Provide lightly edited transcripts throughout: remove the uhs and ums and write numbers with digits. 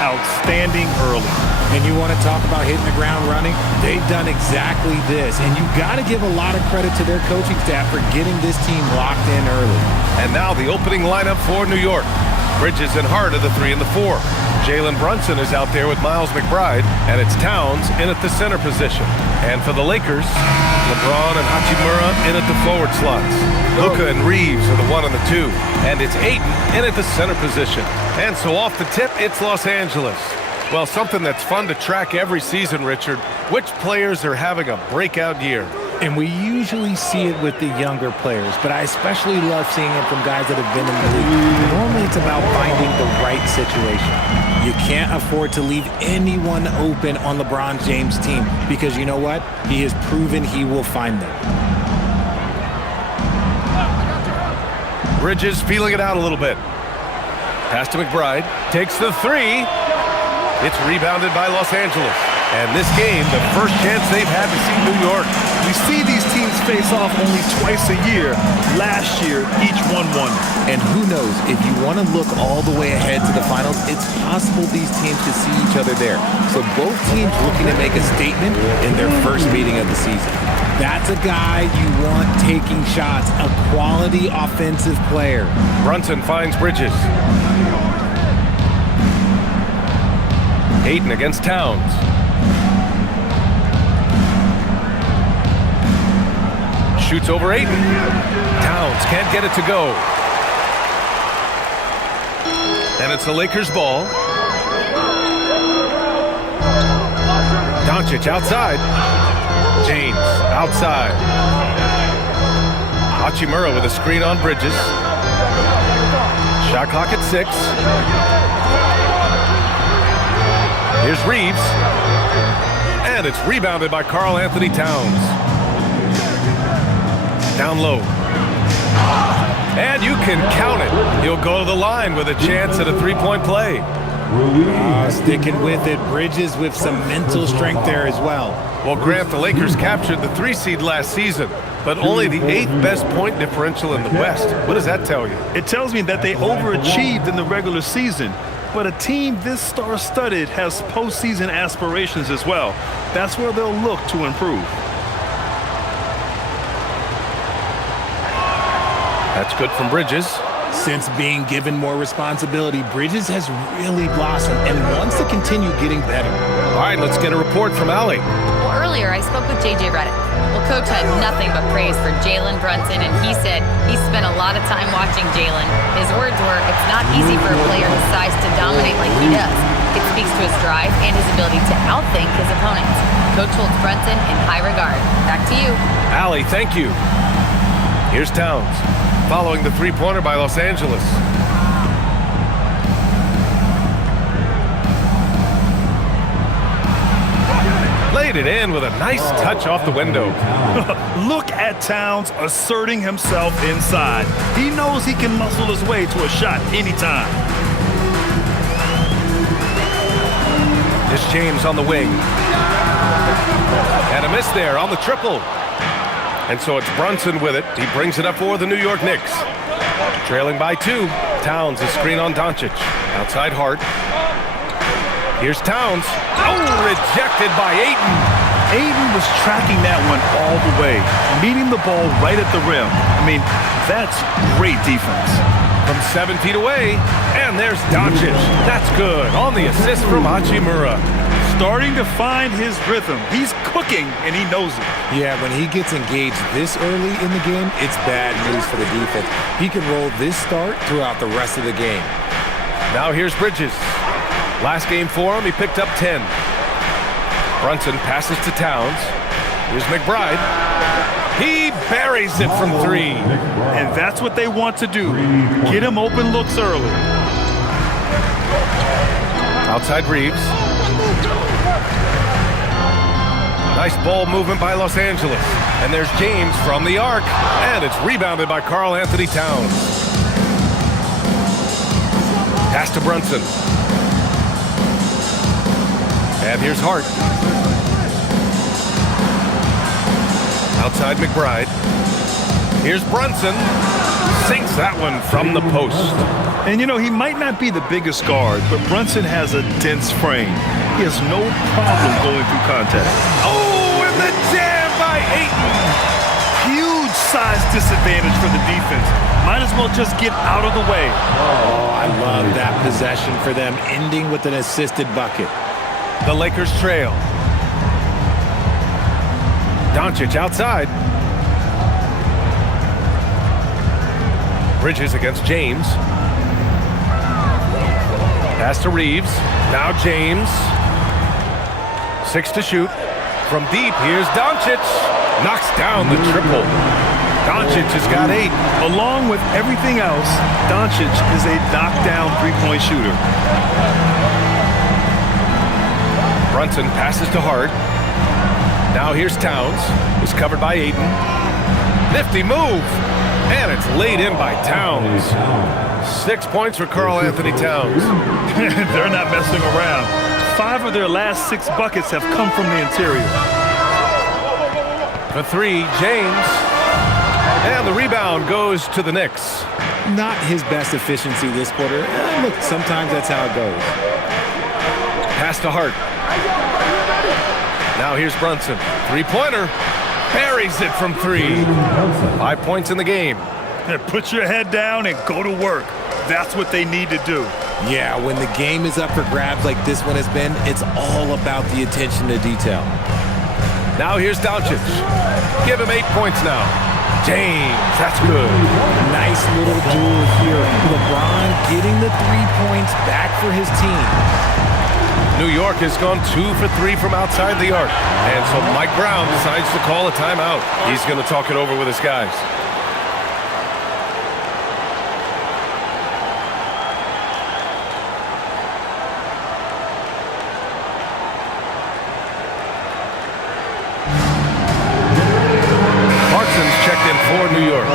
outstanding early. And you want to talk about hitting the ground running? They've done exactly this. And you got to give a lot of credit to their coaching staff for getting this team locked in early. And now the opening lineup for New York. Bridges and Hart are the 3 and the 4. Jalen Brunson is out there with Miles McBride, and it's Towns in at the center position. And for the Lakers, LeBron and Hachimura in at the forward slots. Luka and Reeves are the 1 and the 2. And it's Ayton in at the center position. And so off the tip, it's Los Angeles. Well, something that's fun to track every season, Richard. Which players are having a breakout year? And we usually see it with the younger players, but I especially love seeing it from guys that have been in the league. Normally it's about finding the right situation. You can't afford to leave anyone open on LeBron James' team because you know what? He has proven he will find them. Bridges feeling it out a little bit. Pass to McBride. Takes the 3. It's rebounded by Los Angeles. And this game, the first chance they've had to see New York. We see these teams face off only twice a year. Last year, each one won. And who knows, if you want to look all the way ahead to the finals, it's possible these teams could see each other there. So both teams looking to make a statement in their first meeting of the season. That's a guy you want taking shots, a quality offensive player. Brunson finds Bridges. Ayton against Towns. Shoots over Ayton. Towns can't get it to go. And it's the Lakers' ball. Doncic outside. James outside. Hachimura with a screen on Bridges. Shot clock at 6. Here's Reeves. And it's rebounded by Karl Anthony Towns. Down low. And you can count it. He'll go to the line with a chance at a 3-point play. Sticking with it. Bridges with some mental strength there as well. Well, Grant, the Lakers captured the 3 seed last season, but only the 8th best point differential in the West. What does that tell you? It tells me that they overachieved in the regular season. But a team this star-studded has postseason aspirations as well. That's where they'll look to improve. That's good from Bridges. Since being given more responsibility, Bridges has really blossomed and wants to continue getting better. All right, let's get a report from Allie. Well, earlier I spoke with J.J. Redick. Well, Coach had nothing but praise for Jalen Brunson, and he said he spent a lot of time watching Jalen. His words were, it's not easy for a player his size to dominate like he does. It speaks to his drive and his ability to outthink his opponents. Coach holds Brunson in high regard. Back to you. Allie, thank you. Here's Towns, following the 3-pointer by Los Angeles. Laid it in with a nice touch off the window. Look at Towns asserting himself inside. He knows he can muscle his way to a shot anytime. It's James on the wing. And a miss there on the triple. And so it's Brunson with it. He brings it up for the New York Knicks. Trailing by 2. Towns, a screen on Doncic. Outside Hart. Here's Towns. Oh, rejected by Ayton. Ayton was tracking that one all the way, meeting the ball right at the rim. I mean, that's great defense. From 7 feet away, and there's Doncic. That's good on the assist from Hachimura. Starting to find his rhythm. He's cooking, and he knows it. Yeah, when he gets engaged this early in the game, it's bad news for the defense. He can roll this start throughout the rest of the game. Now here's Bridges. Last game for him, he picked up 10. Brunson passes to Towns. Here's McBride. He buries it from 3. And that's what they want to do. Get him open looks early. Outside Reeves. Nice ball movement by Los Angeles. And there's James from the arc. And it's rebounded by Karl Anthony Towns. Pass to Brunson. And here's Hart. Outside McBride. Here's Brunson. sinks that one from the post. And, you know, he might not be the biggest guard, but Brunson has a dense frame. He has no problem going through contact. Oh, and the jam by Ayton. Huge size disadvantage for the defense. Might as well just get out of the way. Oh, I love that possession for them, ending with an assisted bucket. The Lakers trail. Doncic outside. Bridges against James. Pass to Reeves. Now James. 6 to shoot. From deep, here's Doncic. Knocks down the triple. Doncic has got 8. Along with everything else, Doncic is a knockdown three-point shooter. Brunson passes to Hart. Now here's Towns. He's covered by Ayton. Nifty move. And it's laid in by Towns. 6 points for Karl Anthony Towns. They're not messing around. 5 of their last 6 buckets have come from the interior. For 3, James. And the rebound goes to the Knicks. Not his best efficiency this quarter. Look, sometimes that's how it goes. Pass to Hart. Now here's Brunson. Three-pointer. Buries it from 3. 5 points in the game. Put your head down and go to work. That's what they need to do. Yeah, when the game is up for grabs like this one has been, it's all about the attention to detail. Now here's Doncic. Give him 8 points now. James, that's good. Nice little duel here. LeBron getting the 3 points back for his team. New York has gone 2 for 3 from outside the arc. And so Mike Brown decides to call a timeout. He's going to talk it over with his guys. For New York.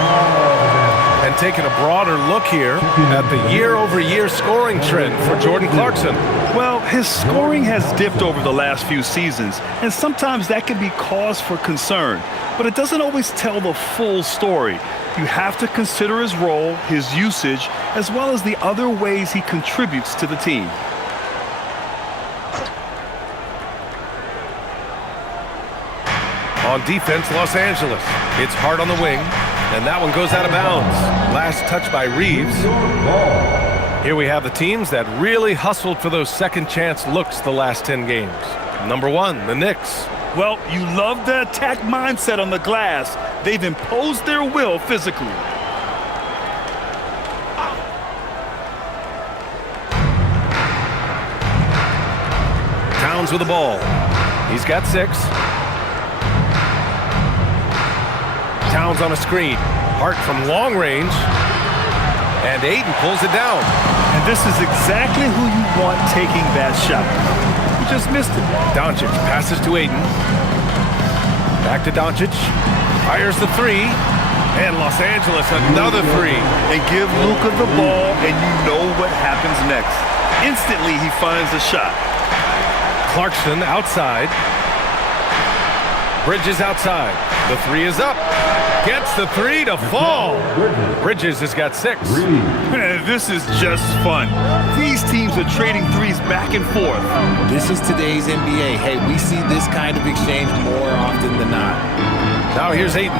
And taking a broader look here at the year-over-year scoring trend for Jordan Clarkson. Well, his scoring has dipped over the last few seasons, and sometimes that can be cause for concern. But it doesn't always tell the full story. You have to consider his role, his usage, as well as the other ways he contributes to the team. On defense, Los Angeles. It's Hart on the wing, and that one goes out of bounds. Last touch by Reeves. Here we have the teams that really hustled for those second chance looks the last 10 games. Number 1, the Knicks. Well, you love the attack mindset on the glass. They've imposed their will physically. Towns with the ball. He's got 6. Towns on a screen. Hart from long range. And Ayton pulls it down. And this is exactly who you want taking that shot. You just missed it. Doncic passes to Ayton. Back to Doncic. Fires the 3. And Los Angeles another 3. And give Luka the ball, and you know what happens next. Instantly, he finds the shot. Clarkson outside. Bridges outside. The 3 is up. Gets the 3 to fall. Bridges has got 6. This is just fun. These teams are trading threes back and forth. This is today's NBA. Hey, we see this kind of exchange more often than not. Now here's Ayton.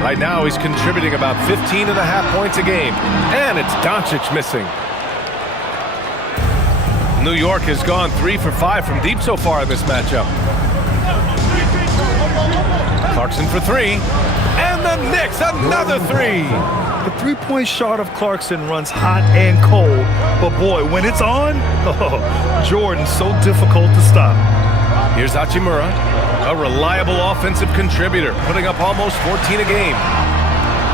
Right now he's contributing about 15.5 points a game. And it's Doncic missing. New York has gone 3 for 5 from deep so far in this matchup. Clarkson for 3. And the Knicks, another 3. The three-point shot of Clarkson runs hot and cold. But boy, when it's on, Jordan's so difficult to stop. Here's Hachimura, a reliable offensive contributor, putting up almost 14 a game.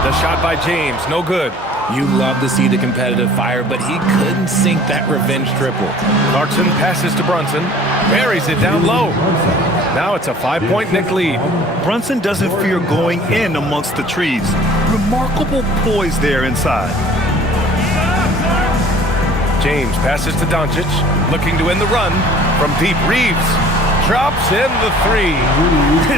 The shot by James, no good. You love to see the competitive fire, but he couldn't sink that revenge triple. Clarkson passes to Brunson, buries it down low. Now it's a 5-point Knick lead. Brunson doesn't fear going in amongst the trees. Remarkable poise there inside. James passes to Doncic, looking to end the run from deep. Reeves drops in the three.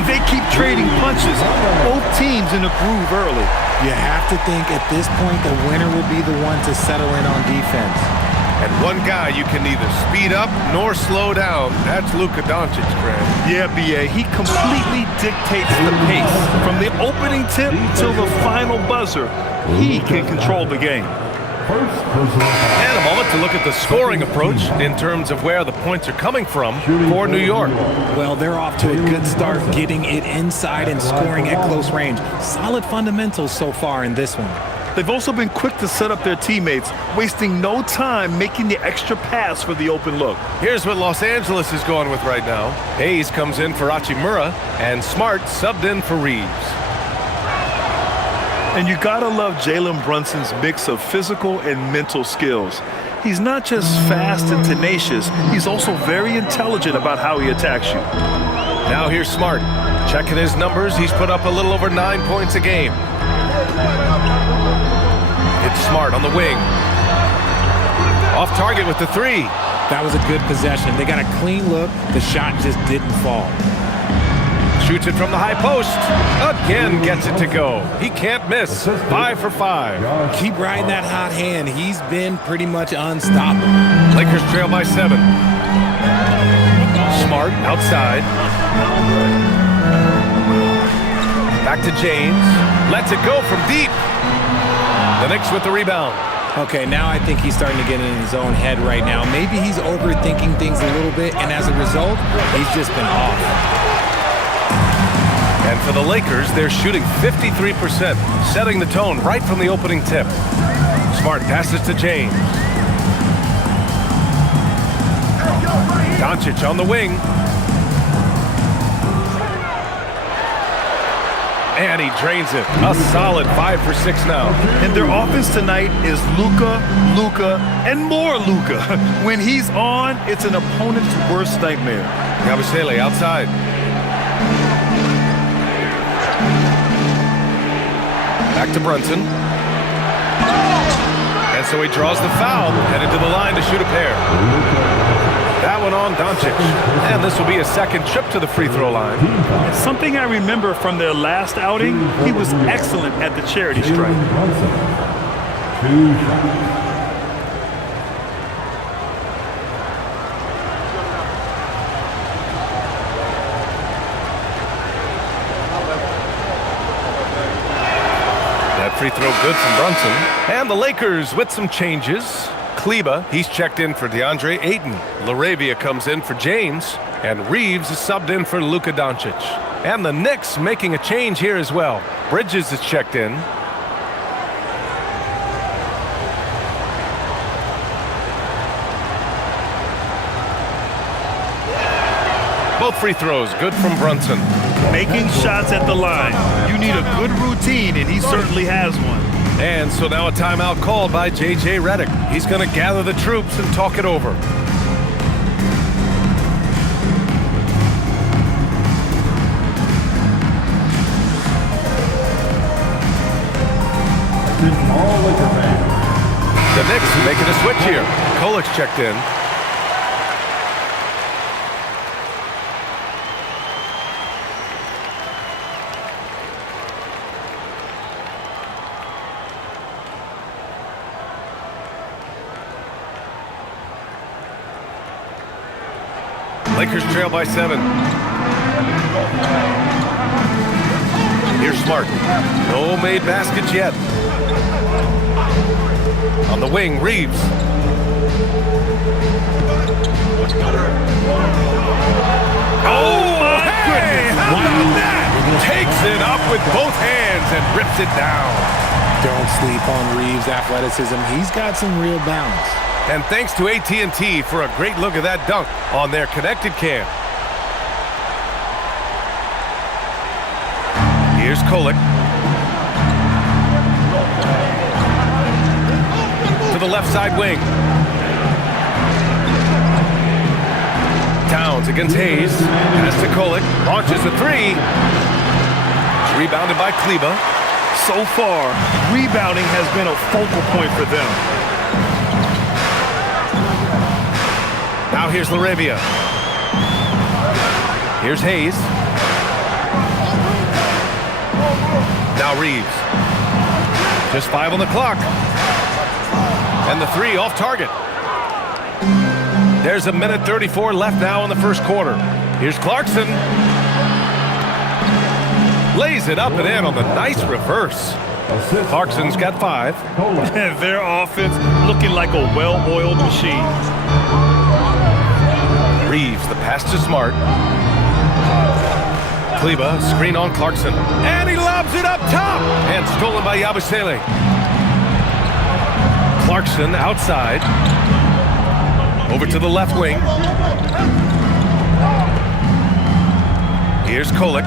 They keep trading punches. Both teams in a groove early. You have to think at this point the winner will be the one to settle in on defense. And one guy you can neither speed up nor slow down. That's Luka Doncic, Grant. Yeah, B.A., he completely dictates the pace. From the opening tip till the final buzzer, he can control the game. And a moment to look at the scoring approach in terms of where the points are coming from for New York. Well, they're off to a good start getting it inside and scoring at close range. Solid fundamentals so far in this one. They've also been quick to set up their teammates, wasting no time making the extra pass for the open look. Here's what Los Angeles is going with right now. Hayes comes in for Hachimura, and Smart subbed in for Reeves. And you gotta love Jalen Brunson's mix of physical and mental skills. He's not just fast and tenacious, he's also very intelligent about how he attacks you. Now here's Smart. Checking his numbers, he's put up a little over 9 points a game. It's Smart on the wing. Off target with the three. That was a good possession. They got a clean look. The shot just didn't fall. Shoots it from the high post. Again gets it to go. He can't miss. 5 for 5. Keep riding that hot hand. He's been pretty much unstoppable. Lakers trail by 7. Smart outside. Back to James. Lets it go from deep. The Knicks with the rebound. Okay, now I think he's starting to get in his own head right now. Maybe he's overthinking things a little bit, and as a result, he's just been off. And for the Lakers, they're shooting 53%, setting the tone right from the opening tip. Smart passes to James. Doncic on the wing. And he drains it. A solid 5 for 6 now. And their offense tonight is Luka, and more Luka. When he's on, it's an opponent's worst nightmare. Yabusele outside. Back to Brunson. And so he draws the foul, headed to the line to shoot a pair. That one on Doncic. And this will be a second trip to the free throw line. Something I remember from their last outing, he was excellent at the charity stripe. That free throw good from Brunson. And the Lakers with some changes. Kleba, he's checked in for DeAndre Ayton. LaRavia comes in for James. And Reeves is subbed in for Luka Doncic. And the Knicks making a change here as well. Bridges is checked in. Both free throws good from Brunson. Making shots at the line. You need a good routine, and he certainly has one. And so now a timeout called by J.J. Redick. He's going to gather the troops and talk it over. The Knicks making a switch here. Kolik's checked in. Lakers trail by 7. Here's Smart. No made baskets yet. On the wing, Reeves. Oh my goodness! How about that? Takes it up with both hands and rips it down. Don't sleep on Reeves' athleticism. He's got some real balance. And thanks to AT&T for a great look at that dunk on their connected cam. Here's Kolik. To the left side wing. Towns against Hayes. Pass to Kolik. Launches a three. It's rebounded by Kleba. So far, rebounding has been a focal point for them. Now here's LaRavia. Here's Hayes. Now Reeves. Just 5 on the clock. And the 3 off target. There's a minute 34 left now in the first quarter. Here's Clarkson. Lays it up and in on the nice reverse. Clarkson's got 5. And their offense looking like a well-oiled machine. Reeves, the pass to Smart. Kleba, screen on Clarkson. And he lobs it up top. And stolen by Yabusele. Clarkson outside. Over to the left wing. Here's Kolek.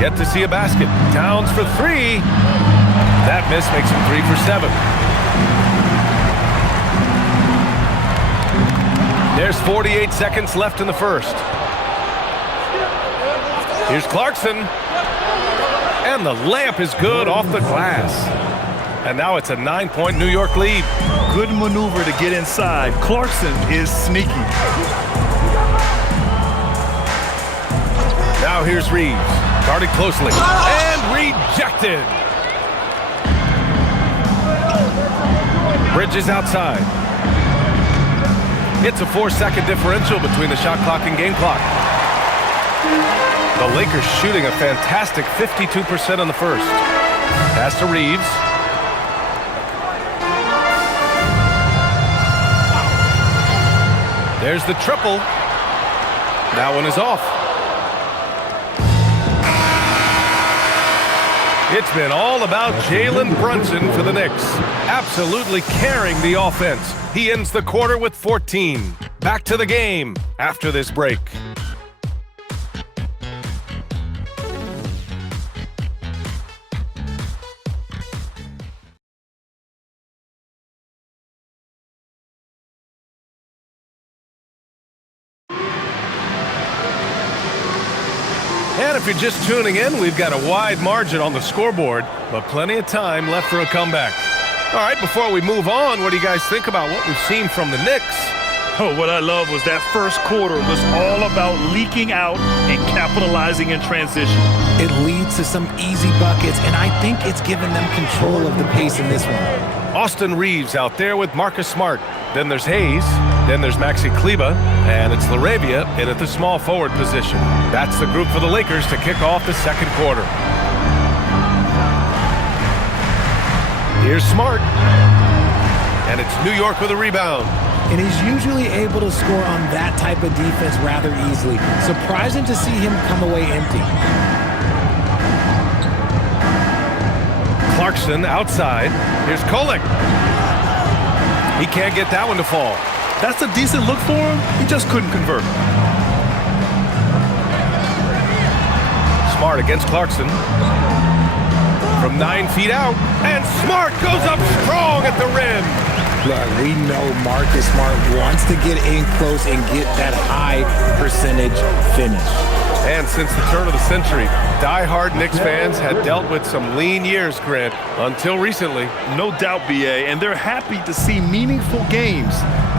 Yet to see a basket. Towns for 3. That miss makes him 3 for 7. There's 48 seconds left in the first. Here's Clarkson. And the layup is good off the glass. And now it's a 9-point New York lead. Good maneuver to get inside. Clarkson is sneaky. Now here's Reeves. Guarded closely. And rejected. Bridges outside. It's a 4-second differential between the shot clock and game clock. The Lakers shooting a fantastic 52% in the first. Pass to Reeves. There's the triple. That one is off. It's been all about Jalen Brunson for the Knicks. Absolutely carrying the offense. He ends the quarter with 14. Back to the game after this break. And if you're just tuning in, we've got a wide margin on the scoreboard, but plenty of time left for a comeback. All right, before we move on, what do you guys think about what we've seen from the Knicks? Oh, what I love was that first quarter was all about leaking out and capitalizing in transition. It leads to some easy buckets, and I think it's given them control of the pace in this one. Austin Reeves out there with Marcus Smart. Then there's Hayes. Then there's Maxi Kleba. And it's LaRavia in at the small forward position. That's the group for the Lakers to kick off the second quarter. Here's Smart. And it's New York with a rebound. And he's usually able to score on that type of defense rather easily. Surprising to see him come away empty. Clarkson outside. Here's Kolek. He can't get that one to fall. That's a decent look for him. He just couldn't convert. Smart against Clarkson. From 9 feet out. And Smart goes up strong at the rim. Look, we know Marcus Smart wants to get in close and get that high percentage finish. And since the turn of the century, die-hard Knicks fans had dealt with some lean years, Grant, until recently. No doubt, BA, and they're happy to see meaningful games.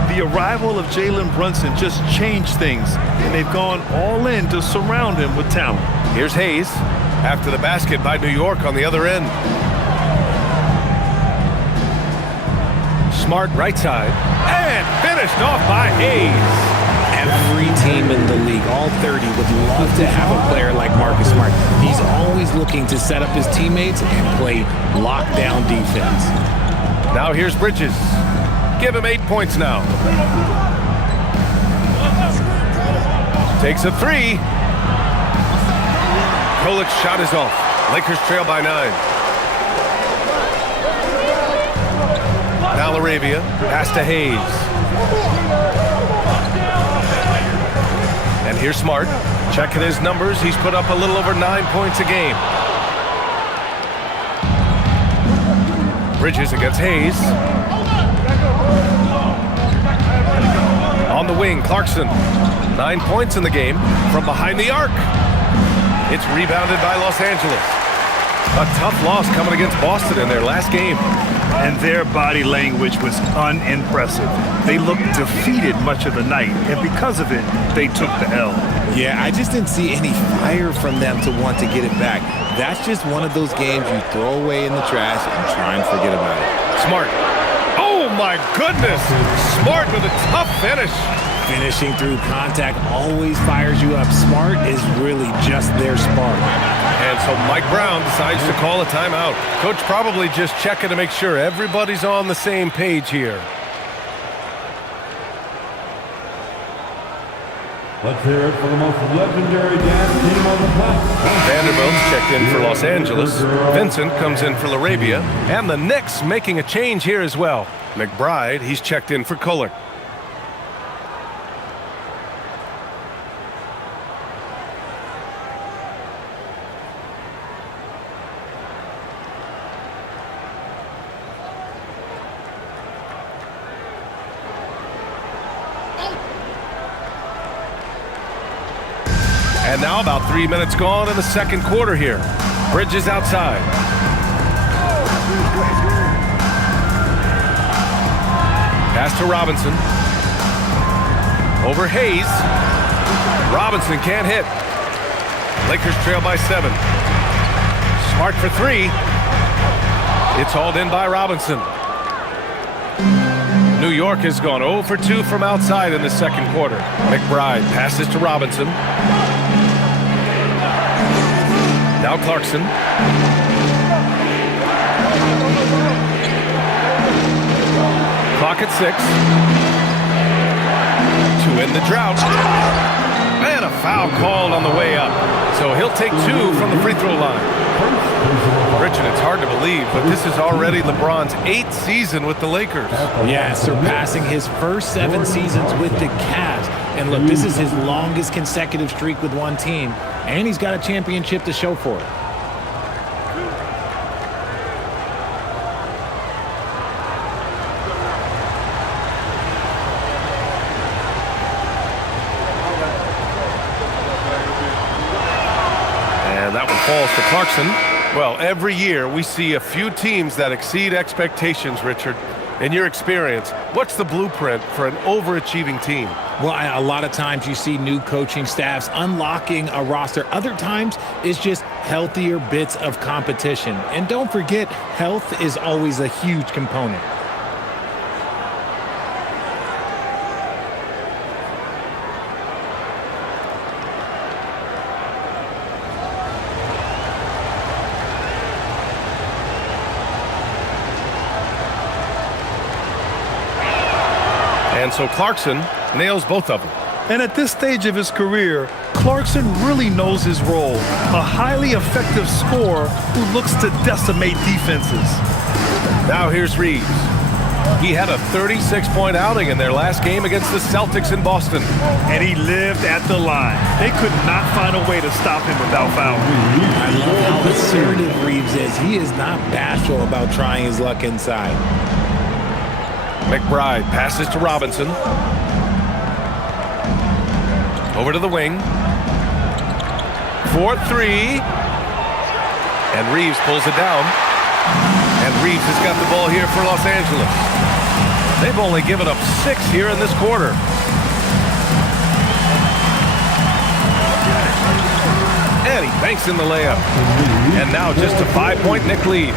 The arrival of Jalen Brunson just changed things, and they've gone all in to surround him with talent. Here's Hayes after the basket by New York on the other end. Smart right side, and finished off by Hayes. Every team in the league, all 30, would love to have a player like Marcus Smart. He's always looking to set up his teammates and play lockdown defense. Now here's Bridges. Give him 8 points now. Takes a 3. Kolek's shot is off. Lakers trail by 9. Now LaRavia, pass to Hayes. And here's Smart. Checking his numbers, he's put up a little over 9 points a game. Bridges against Hayes. On the wing, Clarkson. 9 points in the game from behind the arc. It's rebounded by Los Angeles. A tough loss coming against Boston in their last game. and their body language was unimpressive. They looked defeated much of the night, and because of it, they took the L. Yeah, I just didn't see any fire from them to want to get it back. That's just one of those games you throw away in the trash and try and forget about it. Smart. Oh, my goodness. Smart with a tough finish. Finishing through contact always fires you up. Smart is really just their spark. And so Mike Brown decides to call a timeout. Coach probably just checking to make sure everybody's on the same page here. Let's hear it for the most legendary dance team on the planet. Vanderbilt's checked in for Los Angeles. Vincent comes in for LaRabia. And the Knicks making a change here as well. McBride, he's checked in for Kohler. And now about 3 minutes gone in the second quarter here. Bridges outside. Pass to Robinson. Over Hayes. Robinson can't hit. Lakers trail by 7. Smart for 3. It's hauled in by Robinson. New York has gone 0 for 2 from outside in the second quarter. McBride passes to Robinson. Now Clarkson. Clock at 6. To end the drought. And a foul called on the way up. So he'll take 2 from the free throw line. Richard, it's hard to believe, but this is already LeBron's 8th season with the Lakers. Yeah, surpassing his first 7 seasons with the Cavs. And look, this is his longest consecutive streak with one team, and he's got a championship to show for it. And that one falls to Clarkson. Well, every year we see a few teams that exceed expectations, Richard. In your experience, what's the blueprint for an overachieving team? Well, a lot of times you see new coaching staffs unlocking a roster. Other times it's just healthier bits of competition. And don't forget, health is always a huge component. And so Clarkson nails both of them. And at this stage of his career, Clarkson really knows his role. A highly effective scorer who looks to decimate defenses. Now here's Reeves. He had a 36-point outing in their last game against the Celtics in Boston. And he lived at the line. They could not find a way to stop him without fouling. I love how assertive Reeves is. He is not bashful about trying his luck inside. McBride passes to Robinson. Over to the wing. 4-3. And Reeves pulls it down. And Reeves has got the ball here for Los Angeles. They've only given up 6 here in this quarter. And he banks in the layup. And now just a 5-point Knick lead.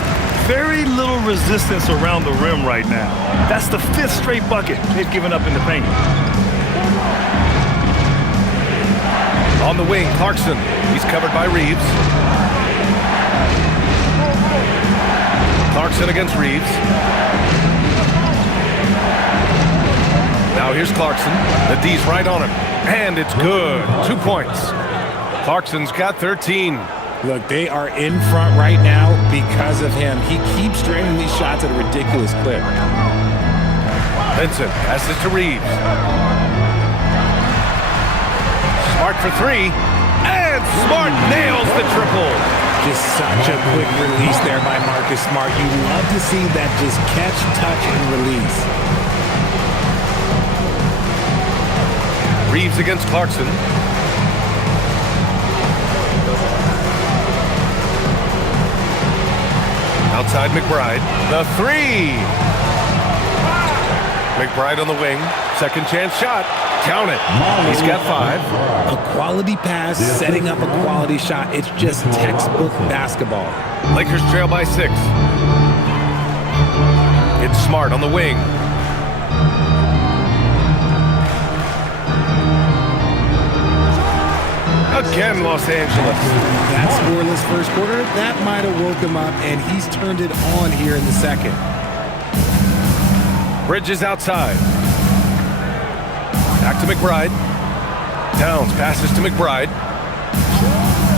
Very little resistance around the rim right now. That's the 5th straight bucket they've given up in the paint. On the wing, Clarkson. He's covered by Reeves. Clarkson against Reeves. Now here's Clarkson. The D's right on him. And it's good. 2 points. Clarkson's got 13. Look, they are in front right now because of him. He keeps draining these shots at a ridiculous clip. Vincent passes to Reeves. Smart for 3. And Smart nails the triple. Just such a quick release there by Marcus Smart. You love to see that just catch, touch, and release. Reeves against Clarkson. Now Outside McBride. The three. McBride on the wing. Second chance shot. Count it. He's got 5. A quality pass, setting up a quality shot. It's just textbook basketball. Lakers trail by 6. It's Smart on the wing. Again, Los Angeles. That scoreless first quarter, that might have woke him up, and he's turned it on here in the second. Bridges outside. Back to McBride. Towns passes to McBride.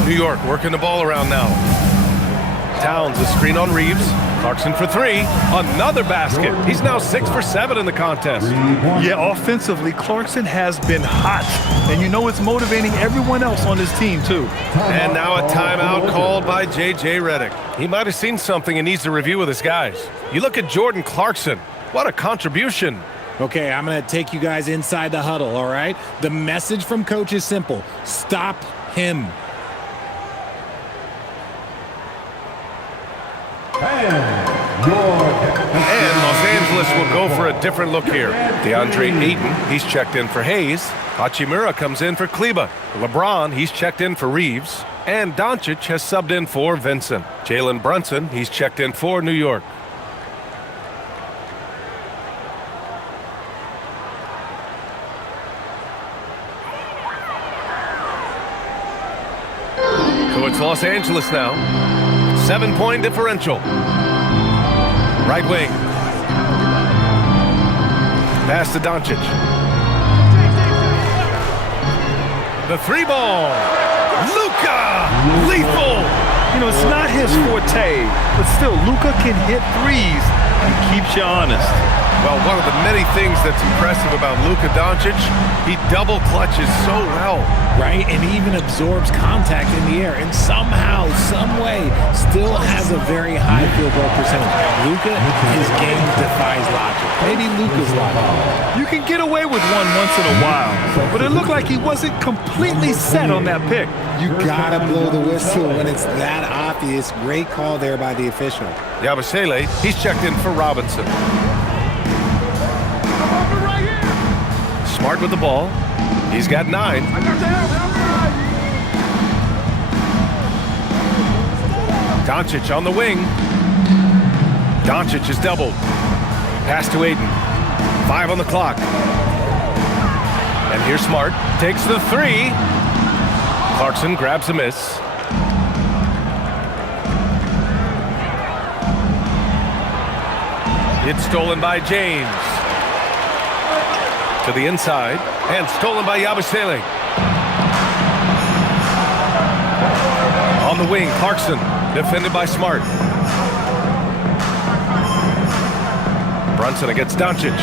New York working the ball around now. Towns, a screen on Reeves. Clarkson for 3. Another basket. He's now 6 for 7 in the contest. Yeah, offensively, Clarkson has been hot. And you know it's motivating everyone else on his team, too. And now a timeout called by J.J. Redick. He might have seen something and needs to review with his guys. You look at Jordan Clarkson. What a contribution. Okay, I'm going to take you guys inside the huddle, all right? The message from coach is simple. Stop him. And Los Angeles will go for a different look here. DeAndre Ayton, he's checked in for Hayes. Hachimura comes in for Kleba. LeBron, he's checked in for Reeves. And Doncic has subbed in for Vincent. Jalen Brunson, he's checked in for New York. So it's Los Angeles now. 7-point differential. Right wing. Pass to Doncic. The 3 ball. Luka! Lethal! You know, it's not his forte, but still, Luka can hit threes and keeps you honest. Well, one of the many things that's impressive about Luka Doncic, he double clutches so well. Right, and he even absorbs contact in the air, and somehow, some way, still has a very high field goal percentage. Luka, his game defies logic. Maybe Luka's logic. You can get away with one once in a while, but it looked like he wasn't completely set on that pick. You gotta blow the whistle when it's that obvious. Great call there by the official. Yabusele, he's checked in for Robinson. Smart with the ball. He's got 9. Doncic on the wing. Doncic is doubled. Pass to Ayton. 5 on the clock. And here's Smart. Takes the 3. Clarkson grabs a miss. It's stolen by James. To the inside, and stolen by Yabusele. On the wing, Clarkson, defended by Smart. Brunson against Doncic.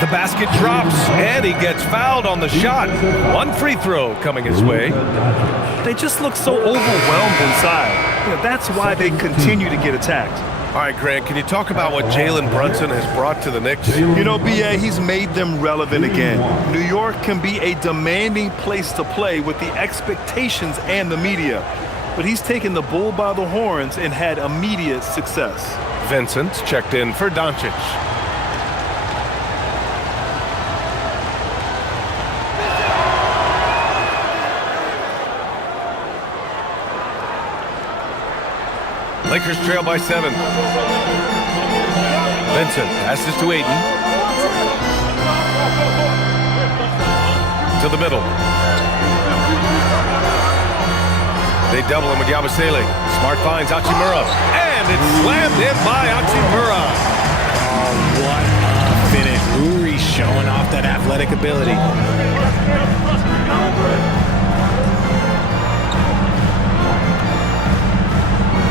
The basket drops, and he gets fouled on the shot. 1 free throw coming his way. They just look so overwhelmed inside. You know, that's why they continue to get attacked. All right, Grant, can you talk about what Jalen Brunson has brought to the Knicks? You know, B.A., he's made them relevant again. New York can be a demanding place to play with the expectations and the media. But he's taken the bull by the horns and had immediate success. Vincent's checked in for Doncic. Lakers trail by 7. Vincent passes to Ayton. To the middle. They double him with Yabusele. Smart finds Hachimura. And it's slammed in by Hachimura. Oh, what a finish. Uri showing off that athletic ability.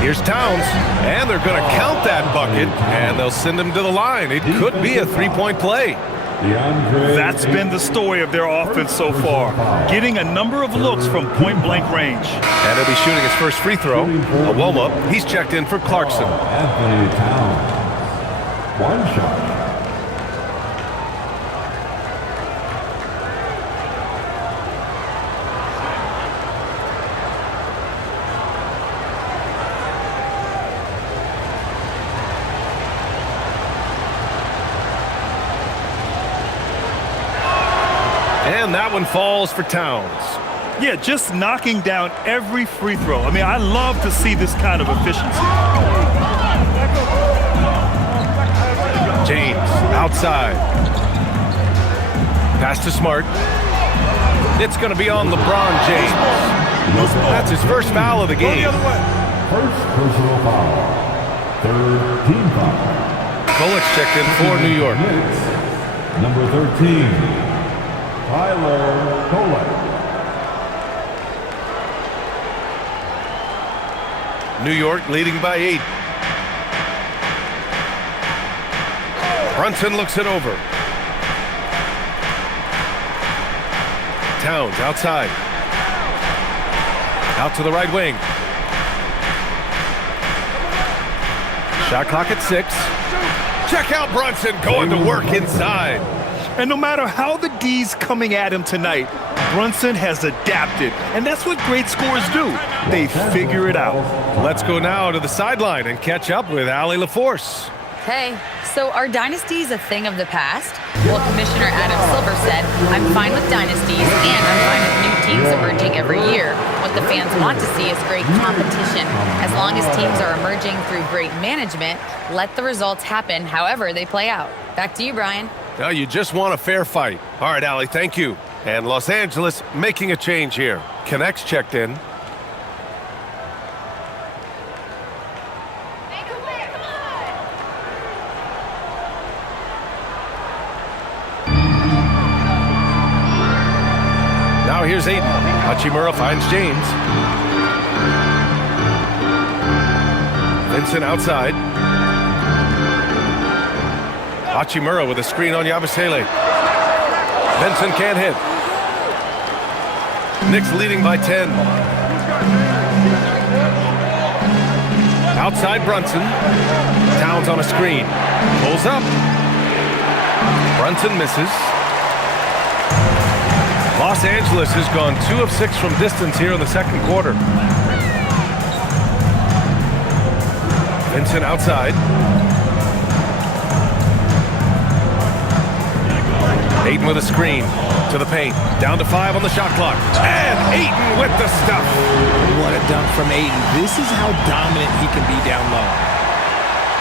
Here's Towns, and they're going to count that bucket, and they'll send him to the line. It could be a 3-point play. That's been the story of their offense so far, getting a number of looks from point-blank range. And he'll be shooting his first free throw. A warm-up. He's checked in for Clarkson. Anthony Towns. 1 shot. And that one falls for Towns. Yeah, just knocking down every free throw. I mean, I love to see this kind of efficiency. James outside. Pass to Smart. It's going to be on LeBron James. That's his first foul of the game. First personal foul. Third team foul. Bullock's checked in for New York. Knicks, number 13, Tyler Kolek. New York leading by 8. Brunson looks it over. Towns outside. Out to the right wing. Shot clock at 6. Check out Brunson going to work inside. And no matter how the D's coming at him tonight, Brunson has adapted. And that's what great scorers do. They figure it out. Let's go now to the sideline and catch up with Allie LaForce. Hey, so are dynasties a thing of the past? Well, Commissioner Adam Silver said, I'm fine with dynasties and I'm fine with new teams emerging every year. What the fans want to see is great competition. As long as teams are emerging through great management, let the results happen however they play out. Back to you, Brian. Now you just want a fair fight. All right, Allie, thank you. And Los Angeles making a change here. Connects checked in. Now here's Ayton. Hachimura finds James. Vincent outside. Hachimura with a screen on Yabusele. Vincent can't hit. Knicks leading by 10. Outside Brunson. Towns on a screen. Pulls up. Brunson misses. Los Angeles has gone 2 of 6 from distance here in the second quarter. Vincent outside. Ayton with a screen to the paint. Down to 5 on the shot clock. And Ayton with the stuff. What a dunk from Ayton. This is how dominant he can be down low.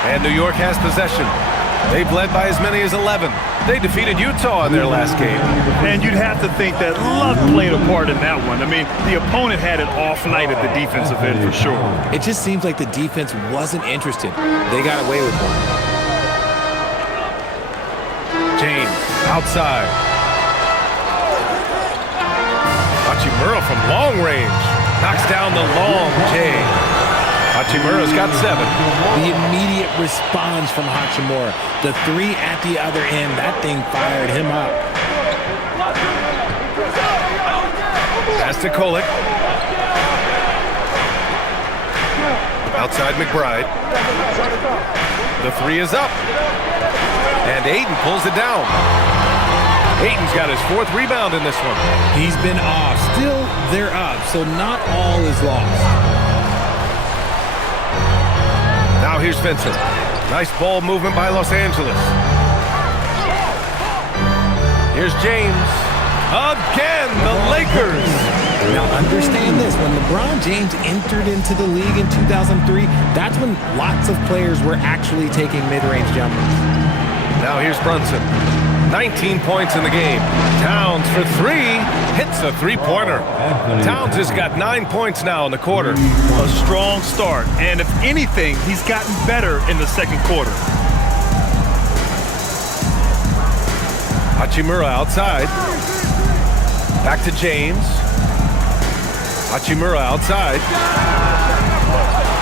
And New York has possession. They've led by as many as 11. They defeated Utah in their last game. And you'd have to think that luck played a part in that one. I mean, the opponent had an off night at the defensive end for sure. It just seems like the defense wasn't interested. They got away with one. James outside. Hachimura from long range. Knocks down the long J. Hachimura's got 7. The immediate response from Hachimura. The 3 at the other end. That thing fired him up. Pass to Kolek. Outside McBride. The 3 is up. And Ayton pulls it down. Ayton's got his 4th rebound in this one. He's been off. Still, they're up, so not all is lost. Now here's Vincent. Nice ball movement by Los Angeles. Here's James. Again, the Lakers. Now understand this, when LeBron James entered into the league in 2003, that's when lots of players were actually taking mid-range jumpers. Now here's Brunson. 19 points in the game. Towns for 3. Hits a 3-pointer. Towns has got 9 points now in the quarter. A strong start. And if anything, he's gotten better in the second quarter. Hachimura outside. Back to James. Hachimura outside.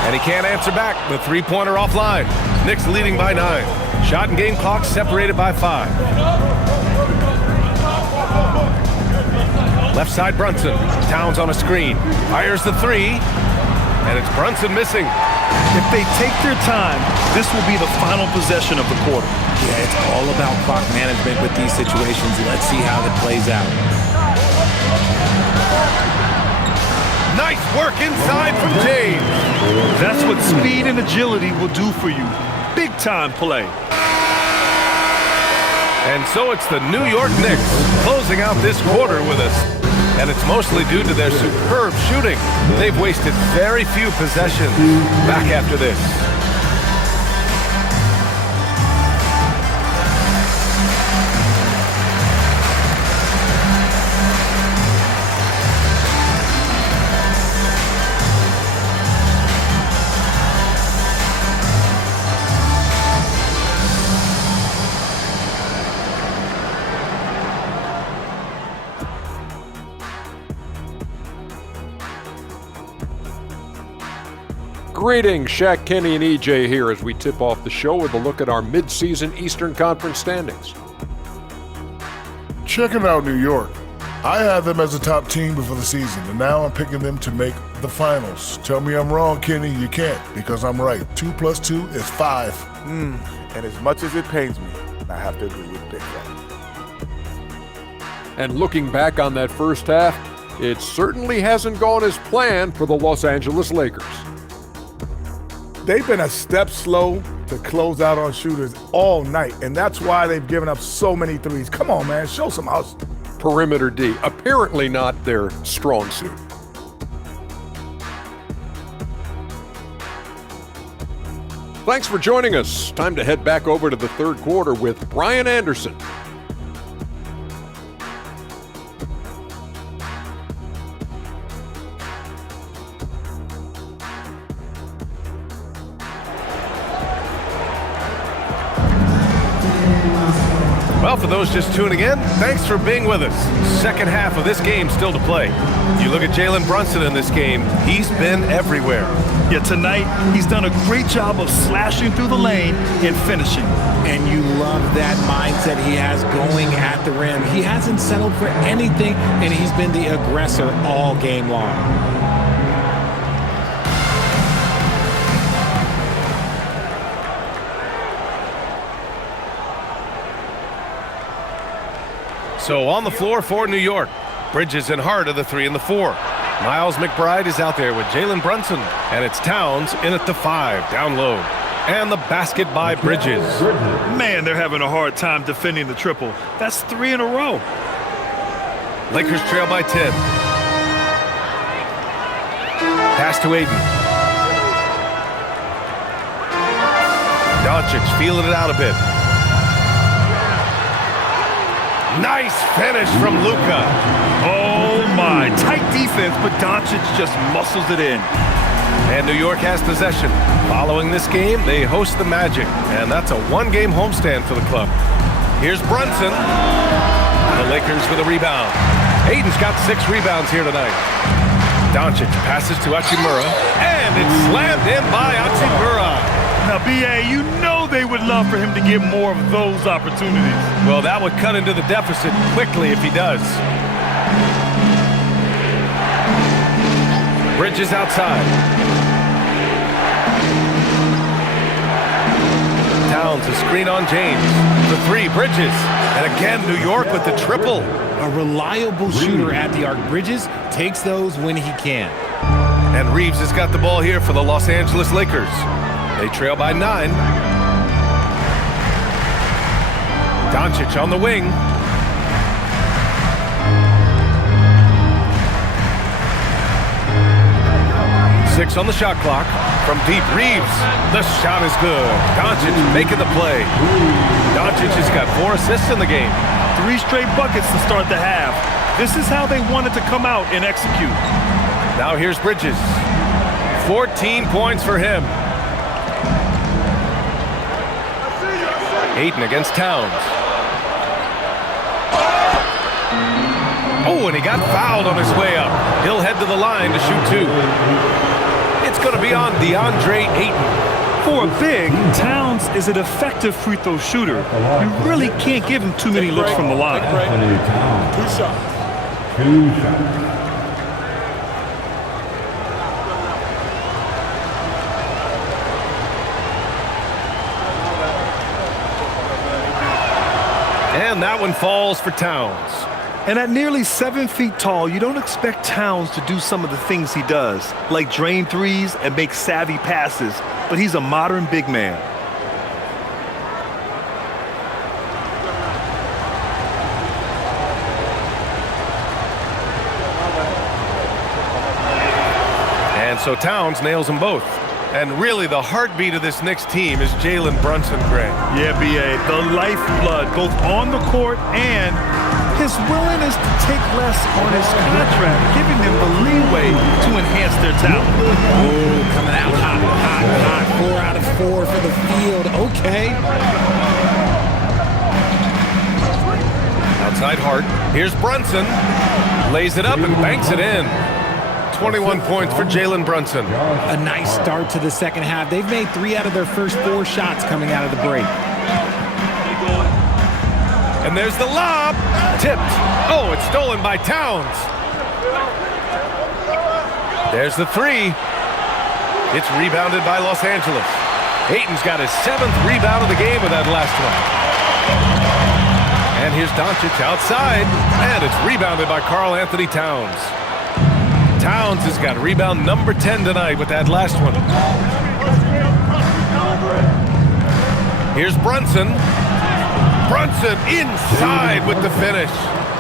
And he can't answer back. The 3-pointer offline. Knicks leading by 9. Shot and game clock separated by 5. Left side Brunson. Towns on a screen. Fires the 3. And it's Brunson missing. If they take their time, this will be the final possession of the quarter. Yeah, it's all about clock management with these situations. Let's see how it plays out. Nice work inside from James. That's what speed and agility will do for you. Big time play. And so it's the New York Knicks closing out this quarter with us. And it's mostly due to their superb shooting. They've wasted very few possessions. Back after this. Greetings, Shaq, Kenny, and EJ here as we tip off the show with a look at our mid-season Eastern Conference standings. Check it out, New York. I had them as a top team before the season, and now I'm picking them to make the finals. Tell me I'm wrong, Kenny. You can't, because I'm right. 2 + 2 is 5. And as much as it pains me, I have to agree with Big Fat. And looking back on that first half, it certainly hasn't gone as planned for the Los Angeles Lakers. They've been a step slow to close out on shooters all night, and that's why they've given up so many threes. Come on, man, show some house. Perimeter D, apparently not their strong suit. Thanks for joining us. Time to head back over to the third quarter with Brian Anderson. Well, for those just tuning in, thanks for being with us. Second half of this game still to play. You look at Jalen Brunson in this game, he's been everywhere. Yeah, tonight, he's done a great job of slashing through the lane and finishing. And you love that mindset he has going at the rim. He hasn't settled for anything, and he's been the aggressor all game long. So on the floor for New York, Bridges and Hart are the 3 and the 4. Miles McBride is out there with Jalen Brunson, and it's Towns in at the 5, down low. And the basket by Bridges. Man, they're having a hard time defending the triple. That's 3 in a row. Lakers trail by 10. Pass to Aiden. Doncic feeling it out a bit. Nice finish from Luka. Oh my, tight defense, but Doncic just muscles it in. And New York has possession. Following this game, they host the Magic, and that's a one-game homestand for the club. Here's Brunson. The Lakers with a rebound. Aiden's got 6 rebounds here tonight. Doncic passes to Hachimura, and it's slammed in by Hachimura. Now, B.A., you know they would love for him to get more of those opportunities. Well, that would cut into the deficit quickly if he does. Bridges outside. Towns a screen on James. The 3, Bridges. And again, New York with the triple. A reliable shooter at the arc. Bridges takes those when he can. And Reeves has got the ball here for the Los Angeles Lakers. They trail by 9. Doncic on the wing. Six on the shot clock. From deep, Reeves. The shot is good. Doncic making the play. Doncic has got 4 assists in the game. 3 straight buckets to start the half. This is how they wanted to come out and execute. Now here's Bridges. 14 points for him. Ayton against Towns. Oh, and he got fouled on his way up. He'll head to the line to shoot 2. It's going to be on DeAndre Ayton. For a big, Towns is an effective free throw shooter. You really can't give him too many looks from the line. 2 shots. 2 shots. And that one falls for Towns. And at nearly 7 feet tall, you don't expect Towns to do some of the things he does, like drain threes and make savvy passes, but he's a modern big man. And so Towns nails them both. And really, the heartbeat of this Knicks team is Jalen Brunson, Gray. Yeah, B.A., the lifeblood, both on the court and his willingness to take less on his contract, giving them the leeway to enhance their talent. Oh, coming out hot. 4 out of 4 for the field. Okay. Outside Hart. Here's Brunson. Lays it up and banks it in. 21 points for Jalen Brunson. A nice start to the second half. They've made 3 out of their first 4 shots coming out of the break. And there's the lob. Tipped. Oh, it's stolen by Towns. There's the 3. It's rebounded by Los Angeles. Ayton's got his 7th rebound of the game with that last one. And here's Doncic outside. And it's rebounded by Karl Anthony Towns. Towns has got rebound number 10 tonight with that last one. Here's Brunson. Brunson inside with the finish.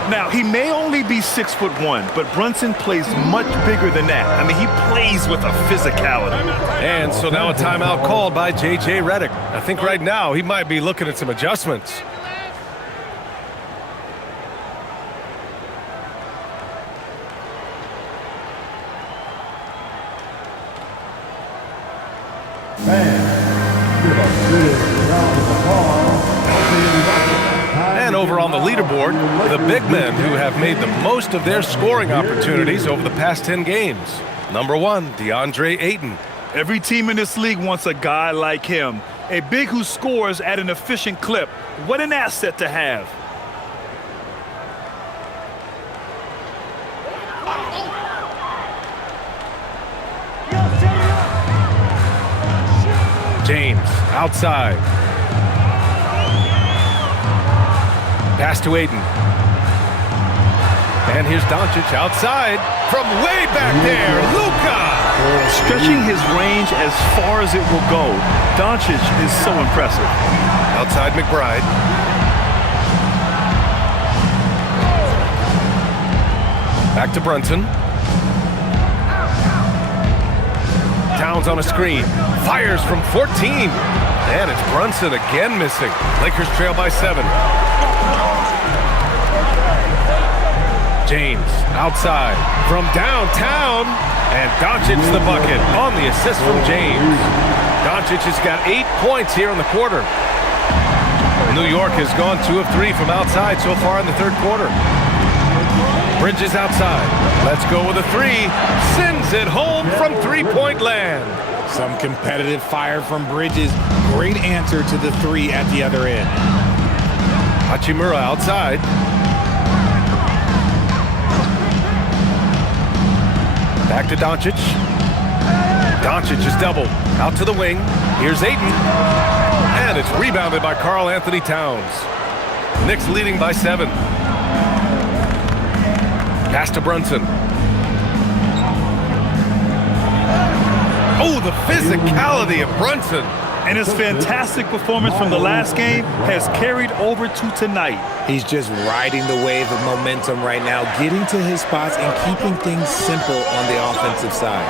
Now, he may only be 6'1", but Brunson plays much bigger than that. I mean, he plays with a physicality. And so now a timeout called by J.J. Redick. I think right now he might be looking at some adjustments. And over on the leaderboard, the big men who have made the most of their scoring opportunities over the past 10 games. Number 1, DeAndre Ayton. Every team in this league wants a guy like him, a big who scores at an efficient clip. What an asset to have. James outside. Pass to Ayton. And here's Doncic outside from way back there. Luka! Stretching his range as far as it will go. Doncic is so impressive. Outside McBride. Back to Brunson. Towns on a screen. Fires from 14. And it's Brunson again missing. Lakers trail by 7. James outside from downtown. And Doncic's the bucket on the assist from James. Doncic has got 8 points here in the quarter. New York has gone 2 of 3 from outside so far in the third quarter. Bridges outside. Let's go with a 3. Sends it home from three-point land. Some competitive fire from Bridges. Great answer to the 3 at the other end. Hachimura outside. Back to Doncic. Doncic is doubled. Out to the wing. Here's Ayton. And it's rebounded by Karl Anthony Towns. Knicks leading by 7. Pass to Brunson. Oh, the physicality of Brunson. And his fantastic performance from the last game has carried over to tonight. He's just riding the wave of momentum right now, getting to his spots and keeping things simple on the offensive side.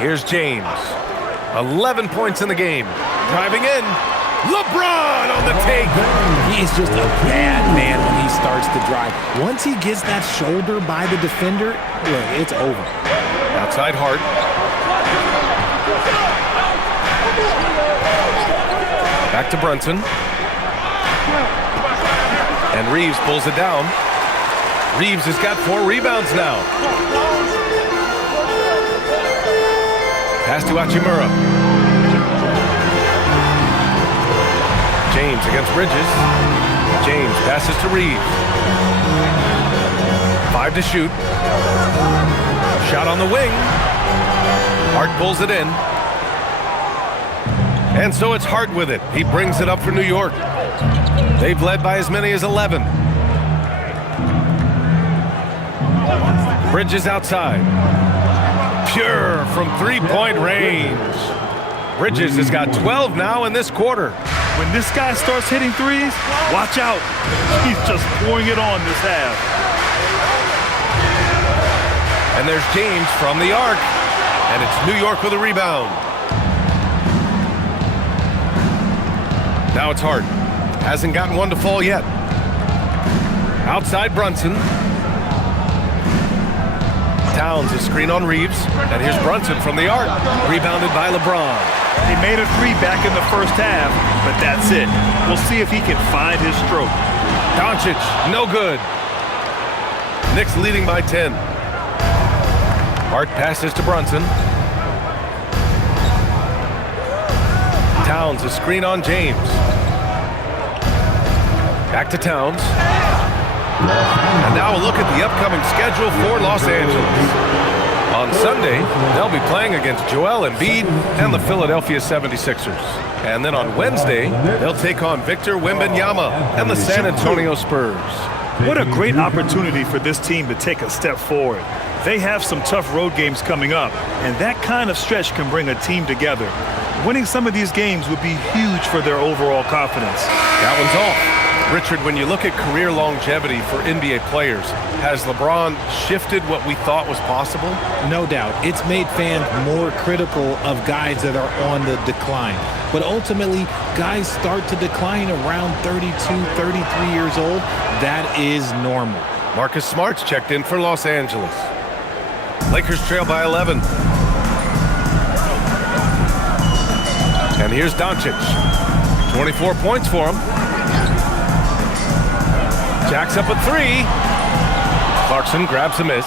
Here's James. 11 points in the game. Driving in. LeBron on the take. He is just a bad man when he starts to drive. Once he gets that shoulder by the defender, look, it's over. Outside Hart. Back to Brunson. And Reeves pulls it down. Reeves has got 4 rebounds now. Pass to Hachimura. James against Bridges. James passes to Reeves. 5 to shoot. Shot on the wing. Hart pulls it in. And so it's Hart with it. He brings it up for New York. They've led by as many as 11. Bridges outside. Pure from three-point range. Bridges has got 12 now in this quarter. When this guy starts hitting threes, watch out. He's just pouring it on this half. And there's James from the arc. And it's New York with a rebound. Now it's Hart. Hasn't gotten one to fall yet. Outside Brunson. Towns a screen on Reeves. And here's Brunson from the arc. Rebounded by LeBron. He made a three back in the first half, but that's it. We'll see if he can find his stroke. Doncic, no good. Knicks leading by 10. Hart passes to Brunson. Towns a screen on James. Back to Towns. And now a look at the upcoming schedule for Los Angeles. On Sunday, they'll be playing against Joel Embiid and the Philadelphia 76ers. And then on Wednesday, they'll take on Victor Wembanyama and the San Antonio Spurs. What a great opportunity for this team to take a step forward. They have some tough road games coming up, and that kind of stretch can bring a team together. Winning some of these games would be huge for their overall confidence. That one's off. Richard, when you look at career longevity for NBA players, has LeBron shifted what we thought was possible? No doubt. It's made fans more critical of guys that are on the decline. But ultimately, guys start to decline around 32, 33 years old. That is normal. Marcus Smart's checked in for Los Angeles. Lakers trail by 11. And here's Doncic. 24 points for him. Jacks up a three. Clarkson grabs a miss.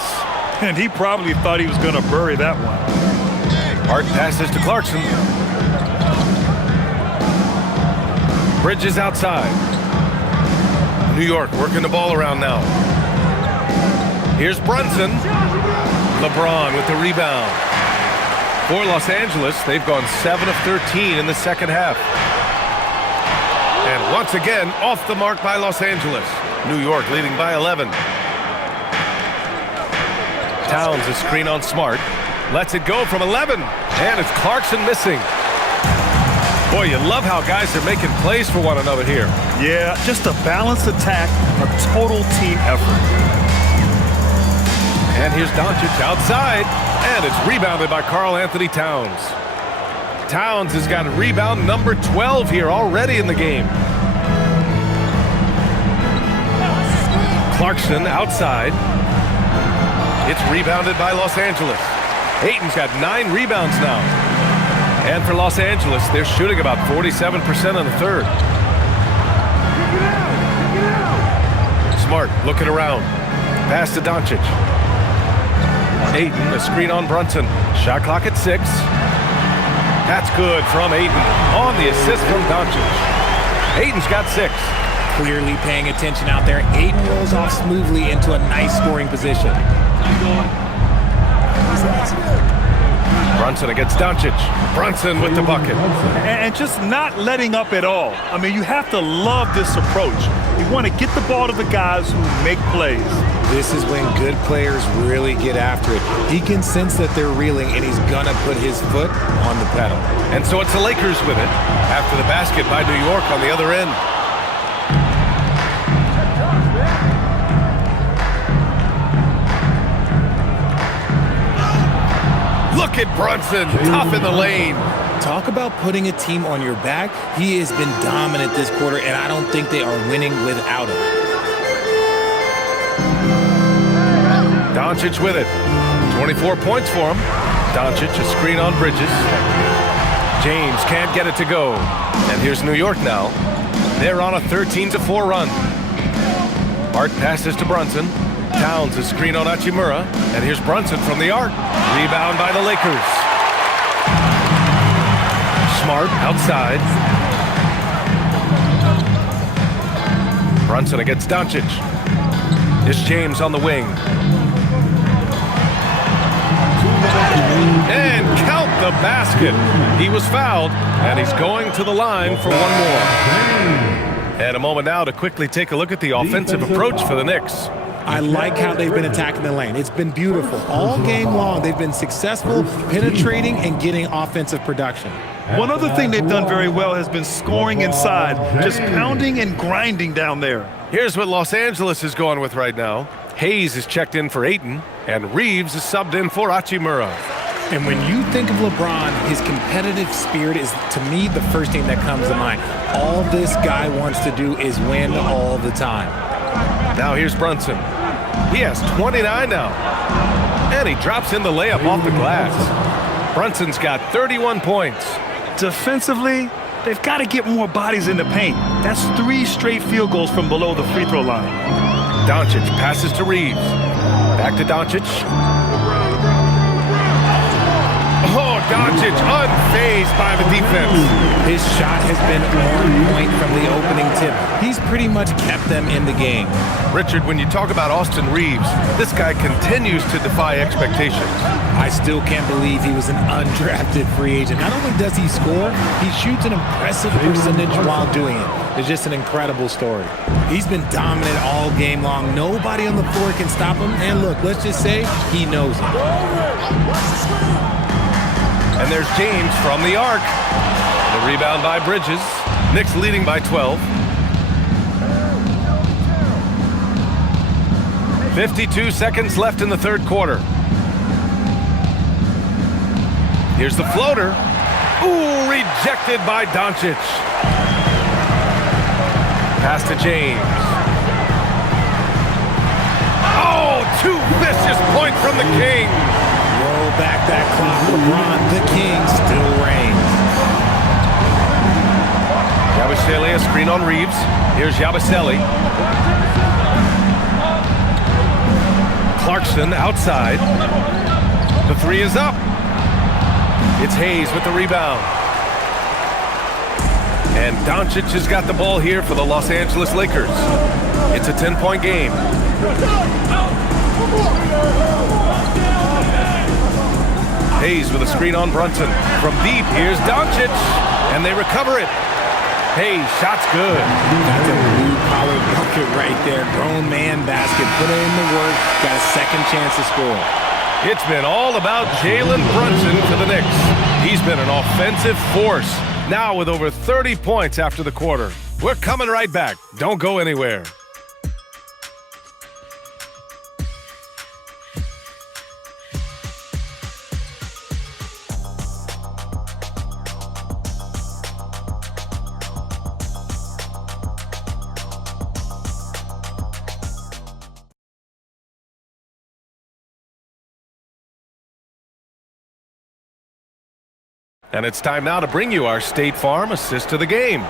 And he probably thought he was going to bury that one. Hart passes to Clarkson. Bridges outside. New York working the ball around now. Here's Brunson. LeBron with the rebound. For Los Angeles, they've gone 7 of 13 in the second half. And once again, off the mark by Los Angeles. New York leading by 11. Towns a screen on Smart. Lets it go from 11. And it's Clarkson missing. Boy, you love how guys are making plays for one another here. Yeah, just a balanced attack, a total team effort. And here's Doncic outside. And it's rebounded by Karl Anthony Towns. Towns has got rebound number 12 here already in the game. Clarkson outside. It's rebounded by Los Angeles. Ayton's got 9 rebounds now. And for Los Angeles, they're shooting about 47% in the third. Smart looking around. Pass to Doncic. Ayton, a screen on Brunson. Shot clock at 6. That's good from Ayton on the assist from Doncic. Ayton's got 6. Clearly paying attention out there. Ayton rolls off smoothly into a nice scoring position. Brunson against Doncic. Brunson with the bucket. And just not letting up at all. I mean, you have to love this approach. You want to get the ball to the guys who make plays. This is when good players really get after it. He can sense that they're reeling, and he's going to put his foot on the pedal. And so it's the Lakers with it after the basket by New York on the other end. Look at Brunson, tough in the lane. Talk about putting a team on your back. He has been dominant this quarter, and I don't think they are winning without him. Doncic with it. 24 points for him. Doncic, a screen on Bridges. James can't get it to go. And here's New York now. They're on a 13-4 run. Hart passes to Brunson. Towns a screen on Hachimura. And here's Brunson from the arc. Rebound by the Lakers. Smart outside. Brunson against Doncic. It's James on the wing. And count the basket. He was fouled, and he's going to the line for one more. And a moment now to quickly take a look at the offensive approach for the Knicks. I like how they've been attacking the lane. It's been beautiful. All game long, they've been successful, penetrating and getting offensive production. One other thing they've done very well has been scoring inside, just pounding and grinding down there. Here's what Los Angeles is going with right now. Hayes is checked in for Ayton, and Reeves is subbed in for Hachimura. And when you think of LeBron, his competitive spirit is, to me, the first thing that comes to mind. All this guy wants to do is win all the time. Now here's Brunson. He has 29 now. And he drops in the layup off the glass. Brunson's got 31 points. Defensively, they've got to get more bodies in the paint. That's 3 straight field goals from below the free throw line. Doncic passes to Reeves. Back to Doncic. Oh, Doncic unfazed by the defense. His shot has been on point from the opening tip. He's pretty much kept them in the game. Richard, when you talk about Austin Reeves, this guy continues to defy expectations. I still can't believe he was an undrafted free agent. Not only does he score, he shoots an impressive percentage while doing it. It's just an incredible story. He's been dominant all game long. Nobody on the floor can stop him. And look, let's just say he knows it. And there's James from the arc. The rebound by Bridges. Knicks leading by 12. 52 seconds left in the third quarter. Here's the floater. Ooh, rejected by Doncic. Pass to James. Oh, 2 vicious points from the King. Roll back that clock. LeBron, the king, still reigns. Yabusele, a screen on Reeves. Here's Yabusele. Clarkson outside. The 3 is up. It's Hayes with the rebound. And Doncic has got the ball here for the Los Angeles Lakers. It's a 10-point game. Hayes with a screen on Brunson. From deep, here's Doncic. And they recover it. Hayes, shot's good. That's a blue-collar bucket right there. Grown man basket. Put in the work. Got a second chance to score. It's been all about Jalen Brunson for the Knicks. He's been an offensive force. Now with over 30 points after the quarter. We're coming right back. Don't go anywhere. And it's time now to bring you our State Farm assist to the game.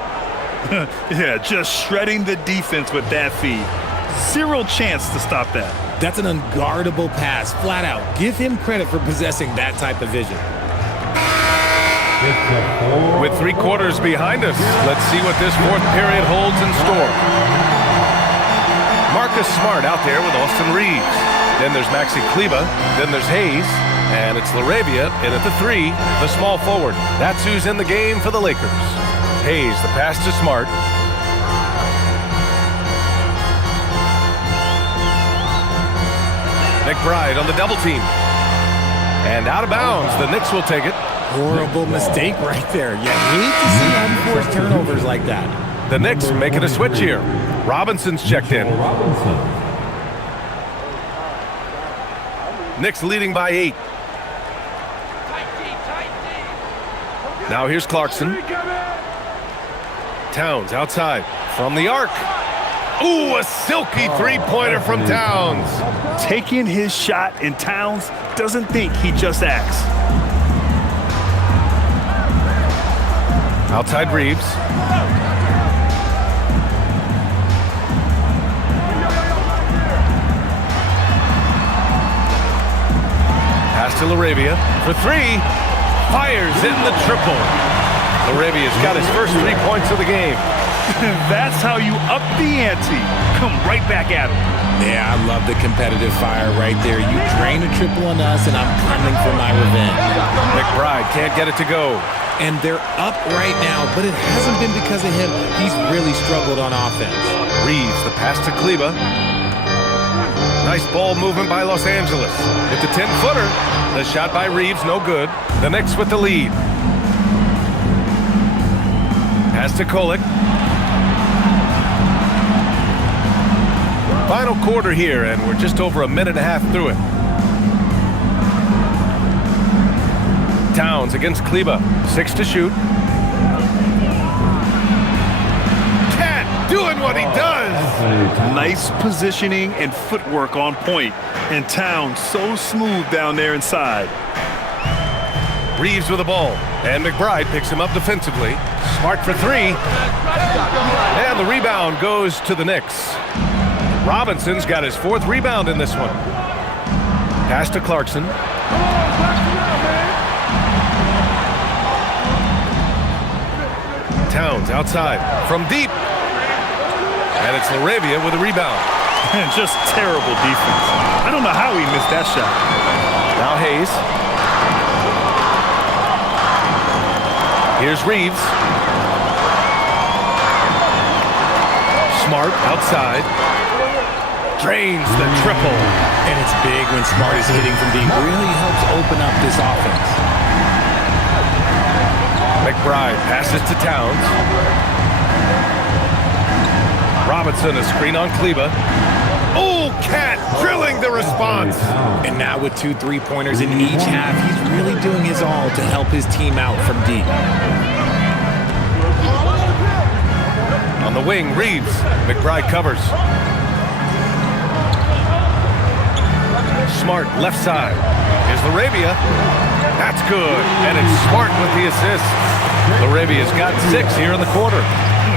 Yeah, just shredding the defense with that feed. 0 chance to stop that. That's an unguardable pass, flat out. Give him credit for possessing that type of vision. With 3 quarters behind us, let's see what this 4th period holds in store. Marcus Smart out there with Austin Reeves. Then there's Maxi Kleber. Then there's Hayes. And it's LaRavia in at the 3, the small forward. That's who's in the game for the Lakers. Hayes, the pass to Smart. McBride on the double team. And out of bounds, the Knicks will take it. Horrible mistake right there. You hate to see unforced turnovers like that. The Knicks making a switch here. Robinson's checked in. Knicks leading by 8. Now here's Clarkson. Towns outside from the arc. Ooh, a silky 3-pointer from Towns. Taking his shot, and Towns doesn't think, he just acts. Outside Reeves. Pass to LaRavia for 3. Fires in the triple. LaRavia's got his first 3 points of the game. That's how you up the ante. Come right back at him. Yeah, I love the competitive fire right there. You drain a triple on us, and I'm coming for my revenge. McBride can't get it to go. And they're up right now, but it hasn't been because of him. He's really struggled on offense. Reeves, the pass to Kleber. Nice ball movement by Los Angeles. At the 10-footer, the shot by Reeves, no good. The Knicks with the lead. Pass to Kolek. Final quarter here, and we're just over a minute and a half through it. Towns against Kleba. 6 to shoot. Cat doing what he does. Nice positioning and footwork on point. And Towns so smooth down there inside. Reeves with the ball. And McBride picks him up defensively. Smart for 3. And the rebound goes to the Knicks. Robinson's got his 4th rebound in this one. Pass to Clarkson. Towns outside from deep. And it's Laravia with a rebound. And just terrible defense. I don't know how he missed that shot. Now Hayes. Here's Reeves. Smart outside. Drains the triple. And it's big when Smart is hitting from deep. Really helps open up this offense. McBride passes to Towns. Robinson a screen on Kleba. Oh, Cat drilling the response. And now with 2 3-pointers in each half, he's really doing his all to help his team out from deep. On the wing, Reeves. McBride covers. Smart left side. Here's Laravia. That's good. And it's Smart with the assist. Laravia's got 6 here in the quarter.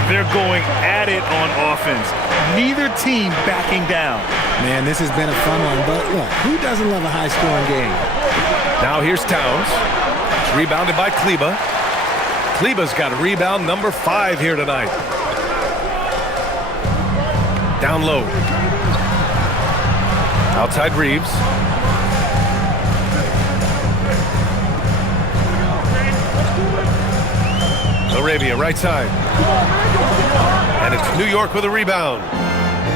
They're going at it on offense. Neither team backing down. Man, this has been a fun one, but look, who doesn't love a high-scoring game? Now here's Towns. It's rebounded by Kleba. Kleba's got rebound number 5 here tonight. Down low. Outside Reeves. Laravia right side. And it's New York with a rebound.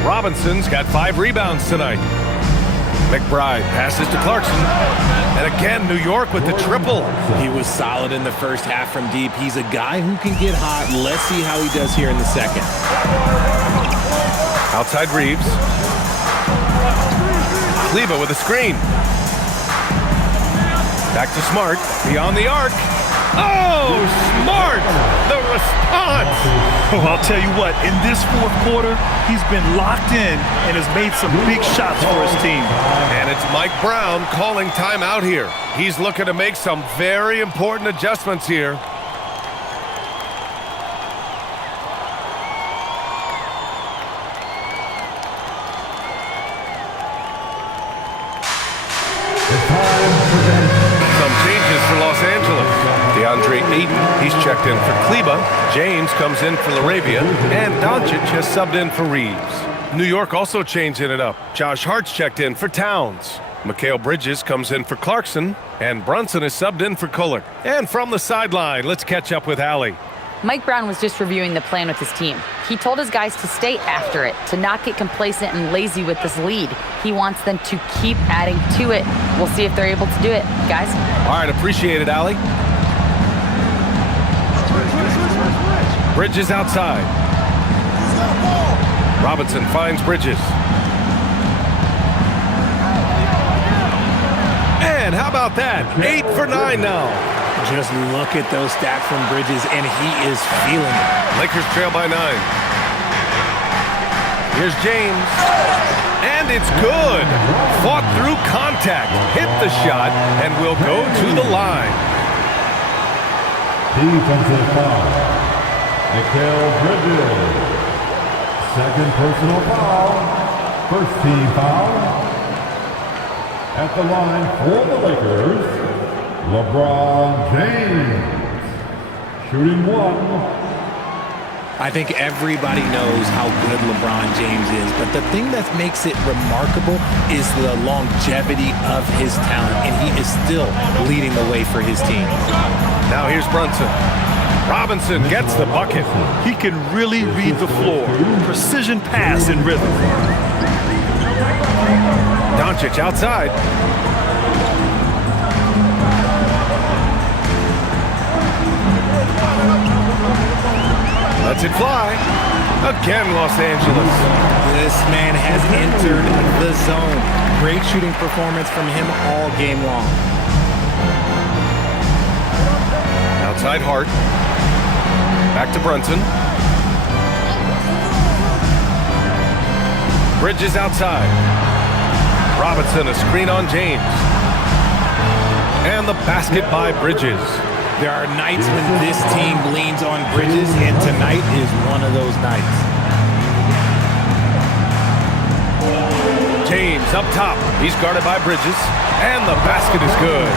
Robinson's got 5 rebounds tonight. McBride passes to Clarkson. And again, New York with the triple. He was solid in the first half from deep. He's a guy who can get hot. Let's see how he does here in the second. Outside Reeves. Kleba with a screen. Back to Smart. Beyond the arc. Oh, Smart! The response! Oh, I'll tell you what, in this 4th quarter, he's been locked in and has made some big shots for his team. And it's Mike Brown calling timeout here. He's looking to make some very important adjustments here. Some changes for Los Angeles. DeAndre Ayton, he's checked in for Kleba. James comes in for Laravia. And Doncic has subbed in for Reeves. New York also changing it up. Josh Hart's checked in for Towns. Mikal Bridges comes in for Clarkson. And Brunson is subbed in for Kohler. And from the sideline, let's catch up with Allie. Mike Brown was just reviewing the plan with his team. He told his guys to stay after it, to not get complacent and lazy with this lead. He wants them to keep adding to it. We'll see if they're able to do it, guys. All right, appreciate it, Allie. Bridges outside. Robinson finds Bridges. And how about that? 8 for 9 now. Just look at those stats from Bridges, and he is feeling it. Lakers trail by 9. Here's James. And it's good. Fought through contact. Hit the shot, and will go to the line. Defensive foul. Mikal Bridges. Second personal foul. First team foul. At the line for the Lakers, LeBron James. Shooting 1. I think everybody knows how good LeBron James is, but the thing that makes it remarkable is the longevity of his talent, and he is still leading the way for his team. Now here's Brunson. Robinson gets the bucket. He can really read the floor. Precision pass and rhythm. Doncic outside. Lets it fly. Again, Los Angeles. This man has entered the zone. Great shooting performance from him all game long. Outside Hart. Back to Brunson. Bridges outside. Robinson, a screen on James. And the basket by Bridges. There are nights when this team leans on Bridges, and tonight is one of those nights. James up top. He's guarded by Bridges. And the basket is good.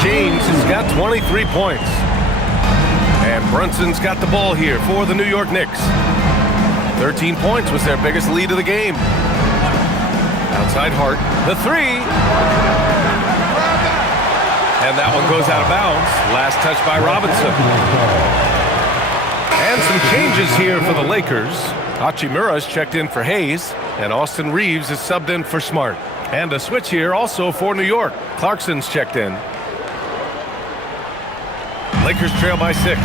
James has got 23 points. And Brunson's got the ball here for the New York Knicks. 13 points was their biggest lead of the game. Outside Hart. The three. And that one goes out of bounds. Last touch by Robinson. And some changes here for the Lakers. Hachimura's checked in for Hayes. And Austin Reeves is subbed in for Smart. And a switch here also for New York. Clarkson's checked in. Lakers trail by 6.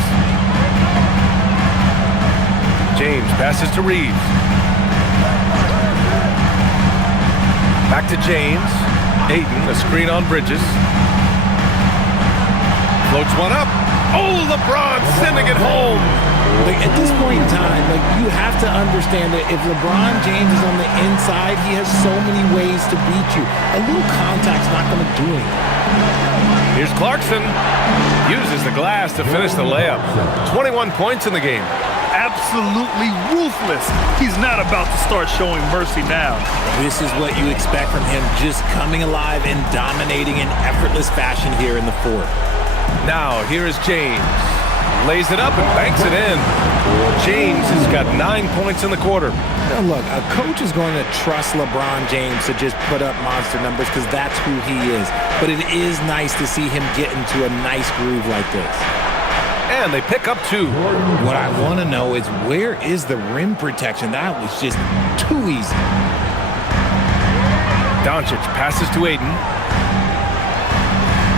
James passes to Reeves. Back to James. Ayton, a screen on Bridges. Floats one up. Oh, LeBron sending it home. At this point in time, you have to understand that if LeBron James is on the inside, he has so many ways to beat you. A little contact's not going to do anything. Here's Clarkson. Uses the glass to finish the layup. 21 points in the game. Absolutely ruthless. He's not about to start showing mercy now. This is what you expect from him, just coming alive and dominating in effortless fashion here in the fourth. Now, here is James. Lays it up and banks it in. James has got 9 points in the quarter. Now look, a coach is going to trust LeBron James to just put up monster numbers because that's who he is. But it is nice to see him get into a nice groove like this. And they pick up 2. What I want to know is where is the rim protection? That was just too easy. Doncic passes to Ayton.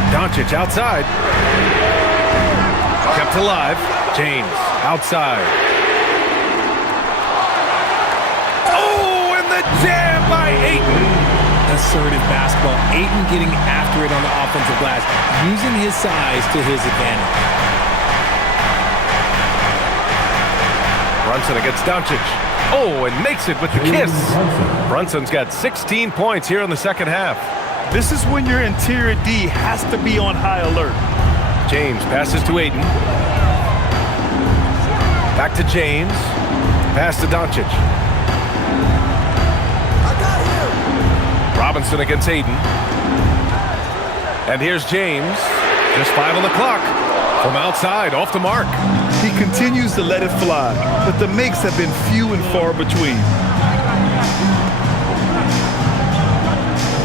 Doncic outside. Kept alive. James outside. Oh, and the jam by Ayton. Assertive basketball. Ayton getting after it on the offensive glass, using his size to his advantage. Brunson against Doncic. Oh, and makes it with the kiss. Brunson's got 16 points here in the second half. This is when your interior D has to be on high alert. James passes to Ayton. Back to James. Pass to Doncic. Robinson against Ayton. And here's James. Just 5 on the clock. From outside, off the mark. He continues to let it fly, but the makes have been few and far between.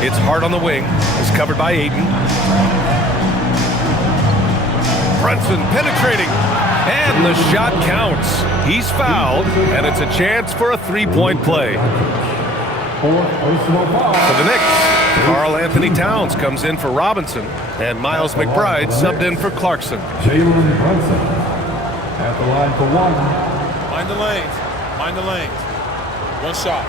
It's Hart on the wing. It's covered by Ayton. Brunson penetrating. And the shot counts. He's fouled, and it's a chance for a three-point play. For the Knicks, Karl Anthony Towns comes in for Robinson, and Miles McBride subbed in for Clarkson. Jalen Brunson at the line for 1. Mind the lanes. Mind the lanes. One shot.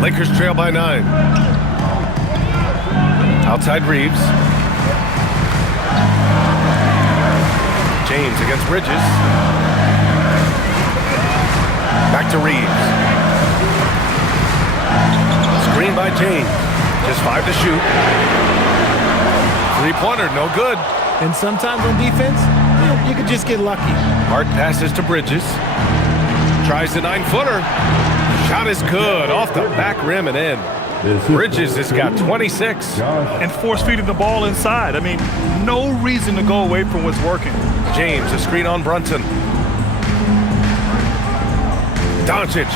Lakers trail by 9. Outside Reeves. James against Bridges. Back to Reeves. Screen by James. Just 5 to shoot. Three-pointer, no good. And sometimes on defense, you could just get lucky. Hart passes to Bridges. Tries the 9-footer. Shot is good, off the back rim and in. Bridges has got 26. And force-feeding the ball inside. I mean, no reason to go away from what's working. James, a screen on Brunson. Doncic.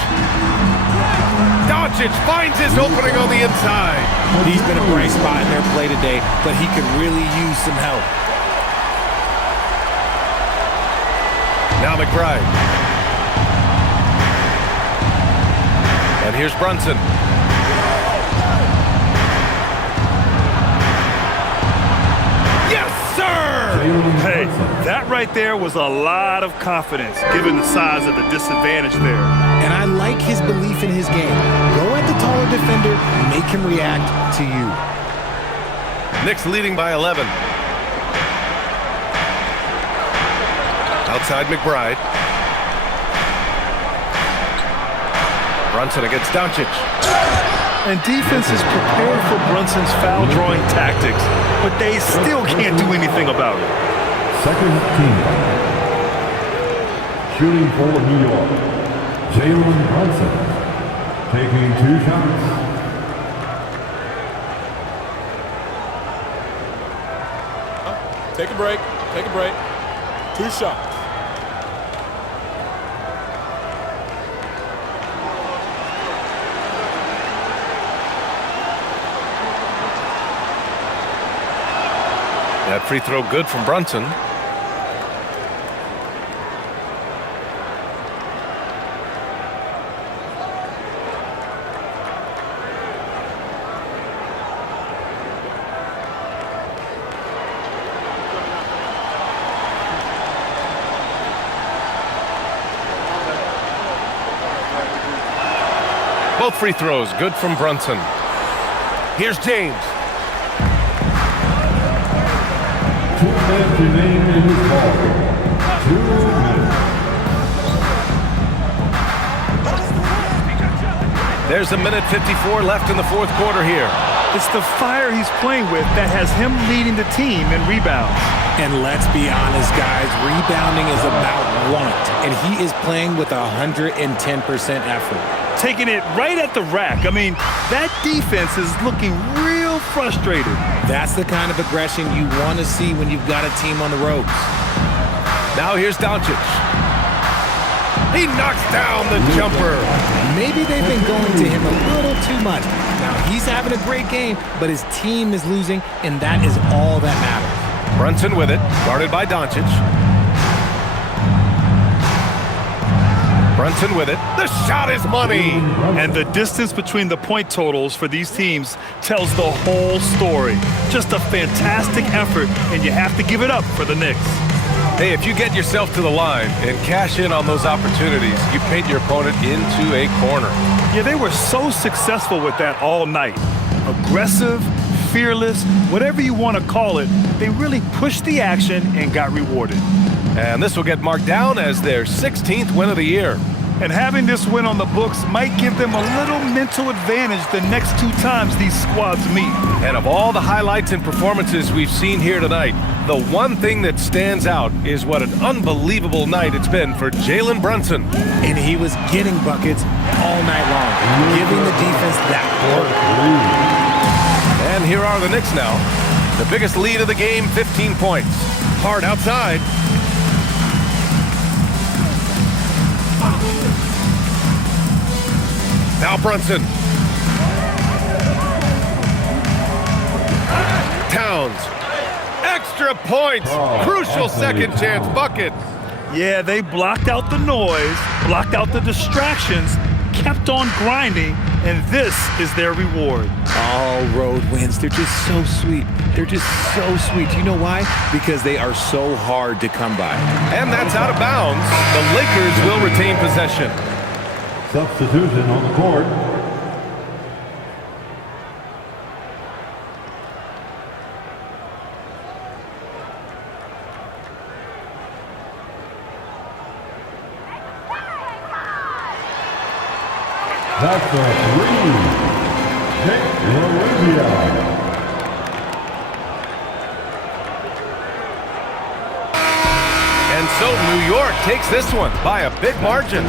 Doncic finds his opening on the inside. He's been a bright spot in their play today, but he could really use some help. Now McBride. And here's Brunson. Yes, sir! Hey, that right there was a lot of confidence, given the size of the disadvantage there. And I like his belief in his game. Go at the taller defender, make him react to you. Knicks leading by 11. Outside McBride. Brunson against Doncic. And defense is prepared for Brunson's foul-drawing tactics, but they still can't do anything about it. Second team. Shooting for New York. Jalen Brunson taking 2 shots. Take a break. Take a break. 2 shots. That free throw good from Brunson. Both free throws good from Brunson. Here's James. 2 minutes remain in this ball. 2 minutes. There's 1:54 left in the fourth quarter here. It's the fire he's playing with that has him leading the team in rebounds. And let's be honest, guys, rebounding is about want, and he is playing with 110% effort. Taking it right at the rack. I mean, that defense is looking real frustrated. That's the kind of aggression you want to see when you've got a team on the ropes. Now here's Doncic. He knocks down the jumper. Maybe they've been going to him a little too much. Now, he's having a great game, but his team is losing, and that is all that matters. Brunson with it, guarded by Doncic. Brunson with it. The shot is money. And the distance between the point totals for these teams tells the whole story. Just a fantastic effort, and you have to give it up for the Knicks. Hey, if you get yourself to the line and cash in on those opportunities, you paint your opponent into a corner. Yeah, they were so successful with that all night. Aggressive, fearless, whatever you want to call it, they really pushed the action and got rewarded. And this will get marked down as their 16th win of the year. And having this win on the books might give them a little mental advantage the next 2 times these squads meet. And of all the highlights and performances we've seen here tonight, the one thing that stands out is what an unbelievable night it's been for Jalen Brunson. And he was getting buckets all night long, giving the defense that work. And here are the Knicks now. The biggest lead of the game, 15 points. Hard outside. Now Brunson. Towns. Extra points. Crucial second chance bucket. Yeah, they blocked out the noise, blocked out the distractions, kept on grinding, and this is their reward. All road wins, they're just so sweet. They're just so sweet. You know why? Because they are so hard to come by. And that's out of bounds. The Lakers will retain possession. Substitution on the court. That's a 3. Nick Laravia. And so New York takes this one by a big margin.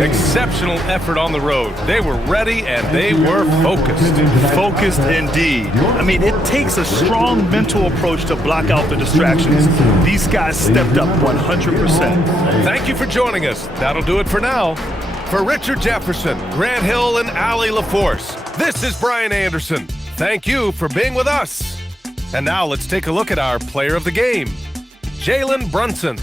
Exceptional effort on the road. They were ready and they were focused. Focused indeed. I mean, it takes a strong mental approach to block out the distractions. These guys stepped up 100%. Thank you for joining us. That'll do it for now. For Richard Jefferson, Grant Hill, and Allie LaForce, this is Brian Anderson. Thank you for being with us. And now let's take a look at our player of the game, Jalen Brunson.